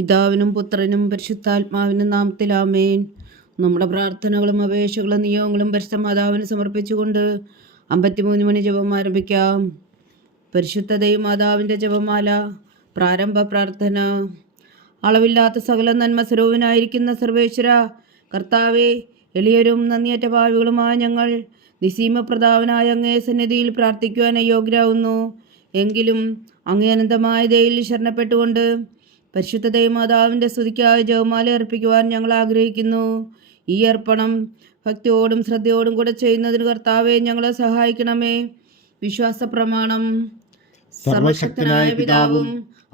പിതാവിനും പുത്രനും പരിശുദ്ധാത്മാവിനും നാമത്തിൽ ആമേൻ. നമ്മുടെ പ്രാർത്ഥനകളും അപേക്ഷകളും നിയോഗങ്ങളും പരിശുദ്ധ മാതാവിന് സമർപ്പിച്ചുകൊണ്ട് 53 മണി ജപം ആരംഭിക്കാം. പരിശുദ്ധ ദൈവമാതാവിൻ്റെ ജപമാല. പ്രാരംഭ പ്രാർത്ഥന. അളവില്ലാത്ത സകല നന്മ സ്വരൂപനായിരിക്കുന്ന സർവേശ്വര കർത്താവെ, എളിയരും നന്ദിയറ്റ ഭാവികളുമായ ഞങ്ങൾ നിസീമപ്രതാപനായ അങ്ങേ സന്നിധിയിൽ പ്രാർത്ഥിക്കുവാൻ അയോഗ്യരാകുന്നു. എങ്കിലും അങ്ങേ അനന്തമായ ദയയിൽ ശരണപ്പെട്ടുകൊണ്ട് പരിശുദ്ധ ദൈവമാതാവിൻ്റെ സ്തുതിക്കായി ജപമാല അർപ്പിക്കുവാൻ ഞങ്ങൾ ആഗ്രഹിക്കുന്നു. ഈ അർപ്പണം ഭക്തിയോടും ശ്രദ്ധയോടും കൂടെ ചെയ്യുന്നതിന് കർത്താവെ ഞങ്ങളെ സഹായിക്കണമേ. വിശ്വാസ പ്രമാണം. സർവശക്തനായ പിതാവും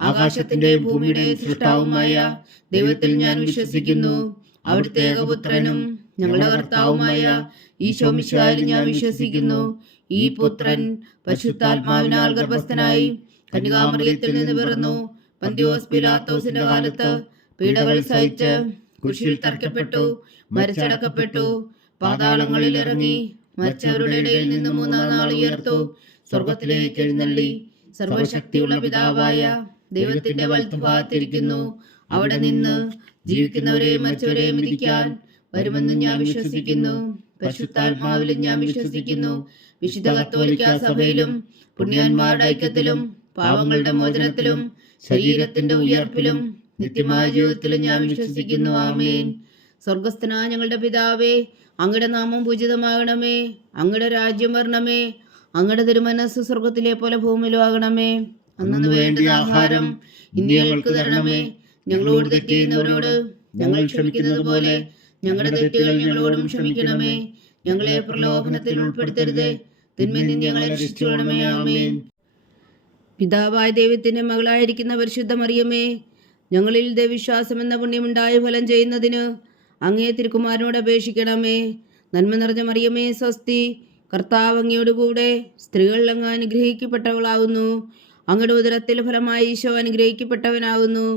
ആകാശത്തിന്റെയും ഭൂമിയുടെയും സൃഷ്ടാവുമായ ദൈവത്തിൽ ഞാൻ വിശ്വസിക്കുന്നു. അവിടുത്തെ ഏകപുത്രനും ഞങ്ങളുടെ കർത്താവുമായ ഈശോ മിശിഹായിൽ ഞാൻ വിശ്വസിക്കുന്നു. ഈ പുത്രൻ പരിശുദ്ധാത്മാവിനാൽ ഗർഭസ്ഥനായി കന്യകാമറിയത്തിൽ നിന്ന് പിറന്നു. പന്തിയോസ് പിലാത്തോസിന്റെ കാലത്ത് പീഡകൾ സഹിച്ച് കുരിശിൽ തറയ്ക്കപ്പെട്ടു, മരിച്ചടക്കപ്പെട്ടു, പാതാളങ്ങളിൽ ഇറങ്ങി, മരിച്ചവരുടെ ഇടയിൽ നിന്ന് 3-ാം നാൾ ഉയർത്തു, സ്വർഗത്തിലേക്ക് എഴുന്നള്ളി, സർവശക്തിയുള്ള പിതാവായ ദൈവത്തിന്റെ വലത്തുഭാഗത്തിരിക്കുന്നു. അവിടെ നിന്ന് ജീവിക്കുന്നവരെയും മരിച്ചവരെയും വിധിക്കാൻ വരുമെന്ന് ഞാൻ വിശ്വസിക്കുന്നു. പരിശുദ്ധാത്മാവിലും ഞാൻ വിശ്വസിക്കുന്നു. വിശുദ്ധ കത്തോലിക്കാ സഭയിലും പുണ്യന്മാരുടെ ഐക്യത്തിലും പാവങ്ങളുടെ മോചനത്തിലും ശരീരത്തിന്റെ ഉയർപ്പിലും നിത്യമായ ജീവിതത്തിലും ഞാൻ വിശ്വസിക്കുന്നു. ആമേൻ. സ്വർഗസ്ഥനായ ഞങ്ങളുടെ പിതാവേ, അങ്ങയുടെ നാമം പൂജിതമാകണമേ. അങ്ങയുടെ രാജ്യം വരണമേ. അങ്ങയുടെ തിരുമനസ്സ് സ്വർഗത്തിലെ പോലെ ഭൂമിയിലും ആകണമേ. അന്നു വേണ്ട ആഹാരം ഇന്ന് ഞങ്ങൾക്ക് തരണമേ. ഞങ്ങളോട് തെറ്റ് ചെയ്യുന്നവരോട് ഞങ്ങൾ ക്ഷമിക്കുന്നത് പോലെ ഞങ്ങളുടെ തെറ്റുകൾ ഞങ്ങളോടും ക്ഷമിക്കണമേ. ഞങ്ങളെ പ്രലോഭനത്തിൽ ഉൾപ്പെടുത്തരുതേ, തിന്മയിൽ നിന്ന് ഞങ്ങളെ രക്ഷിച്ചുകൊള്ളണമേ. ആമേൻ. പിതാവായ ദൈവത്തിന്റെ മകളായിരിക്കുന്ന പരിശുദ്ധ മറിയമേ, ഞങ്ങളിൽ ദൈവവിശ്വാസം എന്ന പുണ്യമുണ്ടായി ഫലം ചെയ്യുന്നതിന് അങ്ങേ തിരുക്കുമാരനോട് അപേക്ഷിക്കണമേ. നന്മ നിറഞ്ഞ മറിയമേ സ്വസ്തി, കർത്താവ് അങ്ങയോടുകൂടെ സ്ത്രീകൾ അങ്ങ് അനുഗ്രഹിക്കപ്പെട്ടവളാകുന്നു. അങ്ങയുടെ ഉദരത്തിൽ ഫലമായി ഈശോ അനുഗ്രഹിക്കപ്പെട്ടവനാകുന്നു.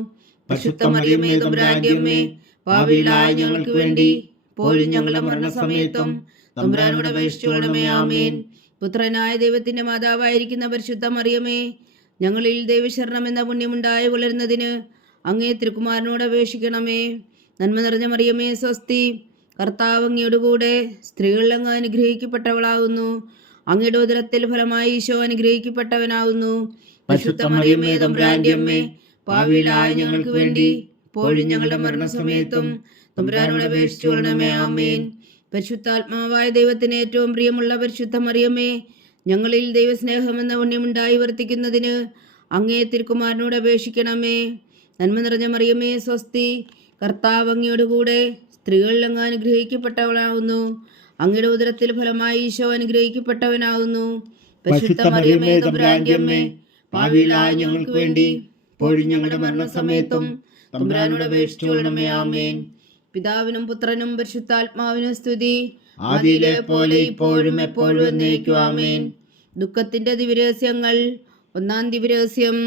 പരിശുദ്ധ മറിയമേ തമ്പുരാന്റെ അമ്മേ, പാപികളായ ഞങ്ങൾക്ക് വേണ്ടി ഇപ്പോഴും ഞങ്ങളുടെ മരണസമയത്തും തമ്പുരാനോട് അപേക്ഷിച്ചുകൊള്ളണമേ. ആമേൻ. പുത്രനായ ദൈവത്തിന്റെ മാതാവായിരിക്കുന്ന പരിശുദ്ധ മറിയമേ, ഞങ്ങളിൽ ദൈവശരണം എന്ന പുണ്യമുണ്ടായി വളരുന്നതിന് അങ്ങേ തിരുക്കുമാരനോട് അപേക്ഷിക്കണമേ. നന്മ നിറഞ്ഞ മറിയമേ സ്വസ്തി, കർത്താവ് അങ്ങയോടുകൂടെ സ്ത്രീകൾ അങ്ങ് അനുഗ്രഹിക്കപ്പെട്ടവളാകുന്നു. അങ്ങയുടെ ഉദരത്തിൽ ഫലമായി ഈശോ അനുഗ്രഹിക്കപ്പെട്ടവനാകുന്നു. പരിശുദ്ധ മറിയമേ തമ്പുരാന്റെ അമ്മേ, പാപികളായ ഞങ്ങൾക്ക് വേണ്ടി ഇപ്പോഴും ഞങ്ങളുടെ മരണസമയത്തും തമ്പുരാനോട് അപേക്ഷിച്ചുകൊള്ളണമേ. ആമേൻ. പരിശുദ്ധാത്മാവായ ദൈവത്തിന് ഏറ്റവും പ്രിയമുള്ള പരിശുദ്ധ മറിയമേ, ഞങ്ങളിൽ ദൈവസ്നേഹമെന്ന പുണ്യമുണ്ടായി വർത്തിക്കുന്നതിന് അങ്ങേ തിരുക്കുമാരനോട് അപേക്ഷിക്കണമേ. നന്മ നിറഞ്ഞ മറിയമേ സ്വസ്തി, കർത്താവ് അങ്ങയോടുകൂടെ സ്ത്രീകൾ അങ്ങ് അനുഗ്രഹിക്കപ്പെട്ടവളാകുന്നു. അങ്ങയുടെ ഉദരത്തിൽ ഫലമായി ഈശോ അനുഗ്രഹിക്കപ്പെട്ടവനാകുന്നു. പരിശുദ്ധ മറിയമേ തമ്പുരാന്റെ അമ്മേ, പാപികളായ ഞങ്ങൾക്ക് വേണ്ടി ഇപ്പോഴും ഞങ്ങളുടെ മരണസമയത്തും തമ്പുരാനോട് അപേക്ഷിച്ചുകൊള്ളണമേ. ആമേൻ. പിതാവിനും പുത്രനും പരിശുദ്ധാത്മാവിനും സ്തുതി, ആദിയിലെ പോലെ ഇപ്പോഴും എപ്പോഴും എന്നേക്കും. ആമേൻ. ദുഃഖത്തിന്റെ ദിവ്യരഹസ്യങ്ങൾ. 1-ാം ദിവ്യരഹസ്യം.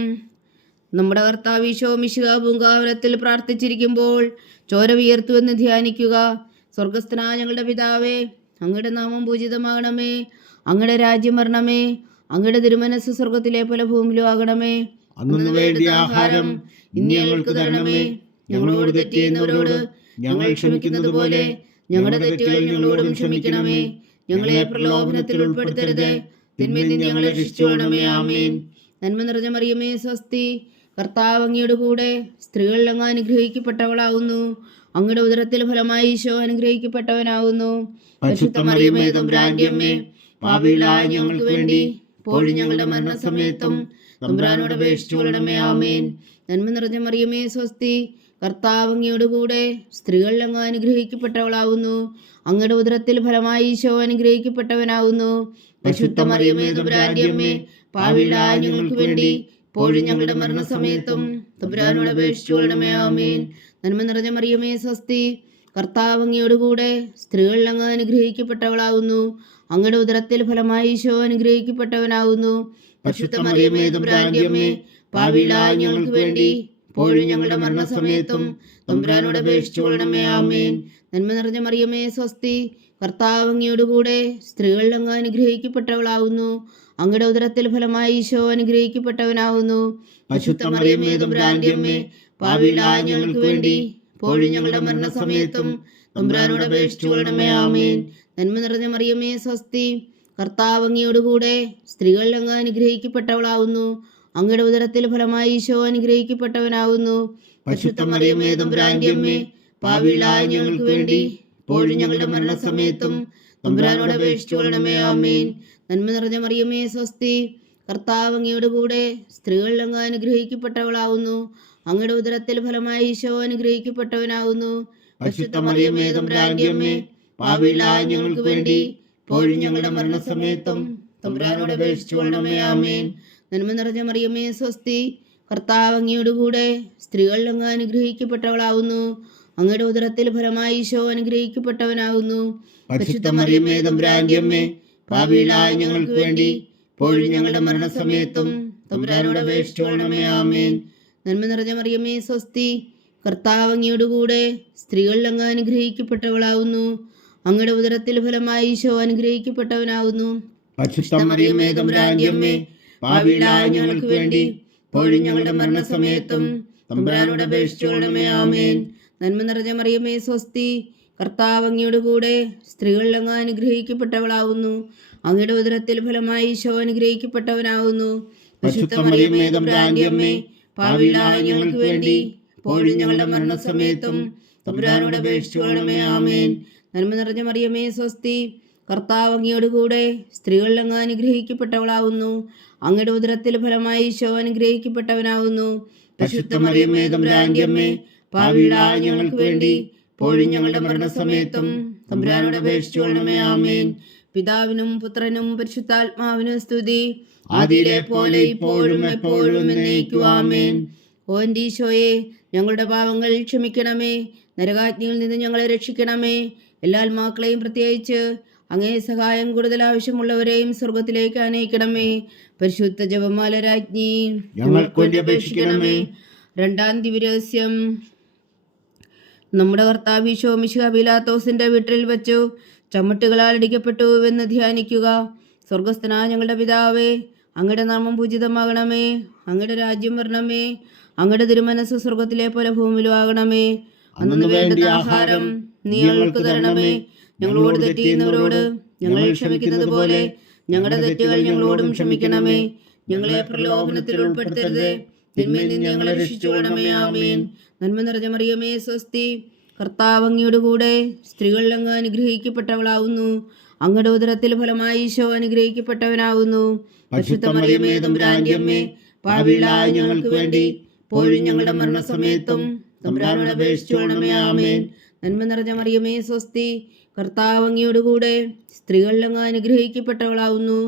നമ്മുടെ കർത്താവ് ഈശോ മിശിഹാ പൂങ്കാവനത്തിൽ പ്രാർത്ഥിച്ചിരിക്കുമ്പോൾ ചോര വിയർത്തുവെന്ന് ധ്യാനിക്കുക. സ്വർഗസ്ഥനായ ഞങ്ങളുടെ പിതാവേ, അങ്ങയുടെ നാമം പൂജിതമാകണമേ. അങ്ങയുടെ രാജ്യം വരണമേ. അങ്ങയുടെ തിരുമനസ്സ് സ്വർഗത്തിലെ പോലെ ഭൂമിയിലും ആകണമേ. അന്നു വേണ്ടിയ ആഹാരം ഇന്ന് ഞങ്ങൾക്ക് തരണമേ. ഞങ്ങളോട് തെറ്റ് ചെയ്യുന്നവരോട് ഞങ്ങൾ ക്ഷമിക്കുന്നത് പോലെ ഞങ്ങളുടെ തെറ്റുകൾ ഞങ്ങളോടും ക്ഷമിക്കണമേ. ഞങ്ങളെ പ്രലോഭനത്തിൽ ഉൾപ്പെടുത്തരുതേ, തിന്മയിൽ നിന്ന് ഞങ്ങളെ രക്ഷിച്ചുകൊള്ളണമേ. ആമേൻ. നന്മ നിറഞ്ഞ മറിയമേ സ്വസ്തി, കർത്താവ് അങ്ങയുടെ കൂടെ സ്ത്രീകൾ അങ്ങ് അനുഗ്രഹിക്കപ്പെട്ടവളാകുന്നു. അങ്ങയുടെ ഉദരത്തിൽ ഫലമായി ഈശോ അനുഗ്രഹിക്കപ്പെട്ടവനാകുന്നു. പരിശുദ്ധ മറിയമേ തമ്പുരാന്റെ അമ്മേ, പാപികളായ ഞങ്ങൾക്ക് വേണ്ടി ഇപ്പോഴും ഞങ്ങളുടെ മരണസമയത്തും തമ്പുരാനോട് അപേക്ഷിച്ചുകൊള്ളണമേ. ആമേൻ. നന്മ നിറഞ്ഞ മറിയമേ സ്വസ്തി, കർത്താവ് അങ്ങയുടെ കൂടെ സ്ത്രീകൾ അങ്ങ് അനുഗ്രഹിക്കപ്പെട്ടവളാകുന്നു. അങ്ങയുടെ ഉദരത്തിൽ ഫലമായി ഈശോ അനുഗ്രഹിക്കപ്പെട്ടവനാകുന്നു. പരിശുദ്ധ മറിയമേ തമ്പുരാന്റെ അമ്മേ, പാപികളായ ഞങ്ങൾക്ക് വേണ്ടി ഇപ്പോഴും ഞങ്ങളുടെ മരണസമയത്തും തമ്പുരാനോട് അപേക്ഷിച്ചുകൊള്ളണമേ. ആമേൻ. നന്മ നിറഞ്ഞ മറിയമേ സ്വസ്തി, കർത്താവ് അങ്ങയുടെ കൂടെ സ്ത്രീകൾ അങ്ങ് അനുഗ്രഹിക്കപ്പെട്ടവളാകുന്നു. അങ്ങയുടെ ഉദരത്തിൽ ഫലമായി ഈശോ അനുഗ്രഹിക്കപ്പെട്ടവനാകുന്നു. പരിശുദ്ധ മറിയമേ തമ്പുരാന്റെ അമ്മേ, പാപികളായ ഞങ്ങൾക്ക് വേണ്ടി ഇപ്പോഴും ഞങ്ങളുടെ മരണസമയത്തും തമ്പുരാനോട് അപേക്ഷിച്ചുകൊള്ളണമേ. ആമേൻ. നന്മ നിറഞ്ഞ മറിയമേ സ്വസ്തി, കർത്താവ് അങ്ങയുടെ കൂടെ സ്ത്രീകൾ അങ്ങ് അനുഗ്രഹിക്കപ്പെട്ടവളാകുന്നു. അങ്ങയുടെ ഉദരത്തിൽ ഫലമായി ഈശോ അനുഗ്രഹിക്കപ്പെട്ടവനാകുന്നു. പരിശുദ്ധ മറിയമേ തമ്പുരാന്റെ അമ്മേ, പാപികളായ ഞങ്ങൾക്ക് വേണ്ടി ഇപ്പോഴും ഞങ്ങളുടെ മരണസമയത്തും തമ്പുരാനോട് അപേക്ഷിച്ചു കൊള്ളണമേ. ആമേൻ. നന്മ നിറഞ്ഞ മറിയമേ സ്വസ്തി, കർത്താവ് അങ്ങയോടുകൂടെ സ്ത്രീകളിൽ അങ്ങ് അനുഗ്രഹിക്കപ്പെട്ടവളാവുന്നു. അങ്ങയുടെ ഉദരത്തിൽ ഫലമായി ഈശോ അനുഗ്രഹിക്കപ്പെട്ടവനാവുന്നു. പരിശുദ്ധ മറിയമേ തമ്പുരാന്റെ അമ്മേ, പാപികളായ ഞങ്ങൾക്ക് വേണ്ടി ഇപ്പോഴും ഞങ്ങളുടെ മരണസമയത്തും തമ്പുരാനോട് അപേക്ഷിച്ചു കൊള്ളണമേ. ആമേൻ. നന്മ നിറഞ്ഞ മറിയമേ സ്വസ്തി, കർത്താവ് അങ്ങയോടുകൂടെ സ്ത്രീകളിൽ അങ്ങ് അനുഗ്രഹിക്കപ്പെട്ടവളാവുന്നു. അങ്ങയുടെ ഉദരത്തിൽ ഫലമായി ഈശോ അനുഗ്രഹിക്കപ്പെട്ടവനാവുന്നു. പരിശുദ്ധ മറിയമേ തമ്പുരാന്റെ അമ്മേ, പാപികളായ ഞങ്ങൾക്ക് വേണ്ടി ഇപ്പോഴും ഞങ്ങളുടെ മരണസമയത്തും തമ്പുരാനോട് അപേക്ഷിച്ചു കൊള്ളണമേ. ആമേൻ. നന്മ നിറഞ്ഞ മറിയമേ സ്വസ്തി, കർത്താവ് അങ്ങയോടുകൂടെ സ്ത്രീകളിൽ അങ്ങ് അനുഗ്രഹിക്കപ്പെട്ടവളാവുന്നു. അങ്ങയുടെ ഉദരത്തിൽ ഫലമായി ഈശോ അനുഗ്രഹിക്കപ്പെട്ടവനാവുന്നു. പരിശുദ്ധ മറിയമേ തമ്പുരാന്റെ അമ്മേ, പാപികളായ ഞങ്ങൾക്ക് വേണ്ടി ഇപ്പോഴും ഞങ്ങളുടെ മരണസമയത്തും തമ്പുരാനോട് അപേക്ഷിച്ചു കൊള്ളണമേ. ആമേൻ. നന്മ നിറഞ്ഞ മറിയമേ സ്വസ്തി, കർത്താവ് അങ്ങയോടുകൂടെ സ്ത്രീകളിൽ അങ്ങ് അനുഗ്രഹിക്കപ്പെട്ടവളാവുന്നു. അങ്ങയുടെ ഉദരത്തിൽ ഫലമായി ഈശോ അനുഗ്രഹിക്കപ്പെട്ടവനാവുന്നു. പരിശുദ്ധ മറിയമേ തമ്പുരാന്റെ അമ്മേ, പാപികളായ ഞങ്ങൾക്ക് വേണ്ടി ഇപ്പോഴും ഞങ്ങളുടെ മരണസമയത്തും തമ്പുരാനോട് അപേക്ഷിച്ചു കൊള്ളണമേ. ആമേൻ. നന്മ നിറഞ്ഞ മറിയമേ സ്വസ്തി, കർത്താവ് അങ്ങയോടുകൂടെ സ്ത്രീകളിൽ അങ്ങ് അനുഗ്രഹിക്കപ്പെട്ടവളാവുന്നു. അങ്ങയുടെ ഉദരത്തിൽ ഫലമായി ഈശോ അനുഗ്രഹിക്കപ്പെട്ടവനാവുന്നു. പരിശുദ്ധ മറിയമേ തമ്പുരാന്റെ അമ്മേ, പാപികളായ ഞങ്ങൾക്ക് വേണ്ടി ഇപ്പോഴും ഞങ്ങളുടെ മരണസമയത്തും തമ്പുരാനോട് അപേക്ഷിച്ചു കൊള്ളണമേ. ആമേൻ. നന്മ നിറഞ്ഞ മറിയമേ സ്വസ്തി, കർത്താവ് അങ്ങയോടുകൂടെ സ്ത്രീകളിൽ അങ്ങ് അനുഗ്രഹിക്കപ്പെട്ടവളാവുന്നു. അങ്ങയുടെ ഉദരത്തിൽ ഫലമായി ഈശോ അനുഗ്രഹിക്കപ്പെട്ടവനാവുന്നു. പരിശുദ്ധ മറിയമേ തമ്പുരാന്റെ അമ്മേ, പാപികളായ ഞങ്ങൾക്ക് വേണ്ടി ഇപ്പോഴും ഞങ്ങളുടെ മരണസമയത്തും തമ്പുരാനോട് അപേക്ഷിച്ചു കൊള്ളണമേ. ആമേൻ. പിതാവിനും പുത്രനും പരിശുദ്ധാത്മാവിനും സ്തുതി, ആദിയിലെ പോലെ ഇപ്പോഴും എപ്പോഴും എന്നേക്കും. ആമേൻ. ഓ എൻ്റെ ഈശോയെ, ഞങ്ങളുടെ പാപങ്ങൾ ക്ഷമിക്കണമേ. നരകാഗ്നിയിൽ നിന്ന് ഞങ്ങളെ രക്ഷിക്കണമേ. എല്ലാ ആത്മാക്കളെയും പ്രത്യേകിച്ച് അങ്ങേ സഹായം കൂടുതൽ ആവശ്യമുള്ളവരെയും സ്വർഗത്തിലേക്ക് അനയിക്കണമേ. പരിശുദ്ധ ജപമാല രാജ്ഞി ഞങ്ങൾക്ക് വേണ്ടി അപേക്ഷിക്കണമേ. രണ്ടാം ദിവ്യരഹസ്യം. നമ്മുടെ കർത്താവ് ഈശോ മിശിഹ പീലാത്തോസിന്റെ വീട്ടിൽ വെച്ചു ചമ്മട്ടുകളാൽ അടിക്കപ്പെട്ടു എന്ന് ധ്യാനിക്കുക. സ്വർഗസ്ഥനായ ഞങ്ങളുടെ പിതാവേ, അങ്ങയുടെ നാമം പൂജിതമാകണമേ. അങ്ങയുടെ രാജ്യം വരണമേ. അങ്ങയുടെ തിരുമനസ് സ്വർഗത്തിലെ പോലെ ഭൂമിയിലും ആകണമേ. അന്നു വേണ്ട ആഹാരം നീ ഞങ്ങൾക്ക് തരണമേ. ഞങ്ങളോട് തെറ്റിയുന്നവരോട് ഞങ്ങൾ ക്ഷമിക്കുന്നത് പോലെ ഞങ്ങളുടെ തെറ്റുകൾ ഞങ്ങളോടും ക്ഷമിക്കണമേ. ഞങ്ങളെ പ്രലോഭനത്തിൽ ഉൾപ്പെടുത്തരുത്, തിന്മയിൽ നിന്ന് ഞങ്ങളെ രക്ഷിച്ചുകൊള്ളണമേ. ആമേൻ. നന്മ നിറഞ്ഞ മറിയമേ സ്വസ്തി, കർത്താവ് അങ്ങയോടുകൂടെ സ്ത്രീകളിൽ അങ്ങ് അനുഗ്രഹിക്കപ്പെട്ടവളാവുന്നു. അങ്ങയുടെ ഉദരത്തിൽ ഫലമായി ഈശോ അനുഗ്രഹിക്കപ്പെട്ടവനാവുന്നു. പരിശുദ്ധ മറിയമേ തമ്പുരാന്റെ അമ്മേ, പാപികളായ ഞങ്ങൾക്ക് വേണ്ടി ഇപ്പോഴും ഞങ്ങളുടെ മരണസമയത്തും തമ്പുരാനോട് അപേക്ഷിച്ചു കൊള്ളണമേ. ആമേൻ. നന്മ നിറഞ്ഞ മറിയമേ സ്വസ്തി, കർത്താവ് അങ്ങയോടുകൂടെ സ്ത്രീകളിൽ അങ്ങ് അനുഗ്രഹിക്കപ്പെട്ടവളാവുന്നു.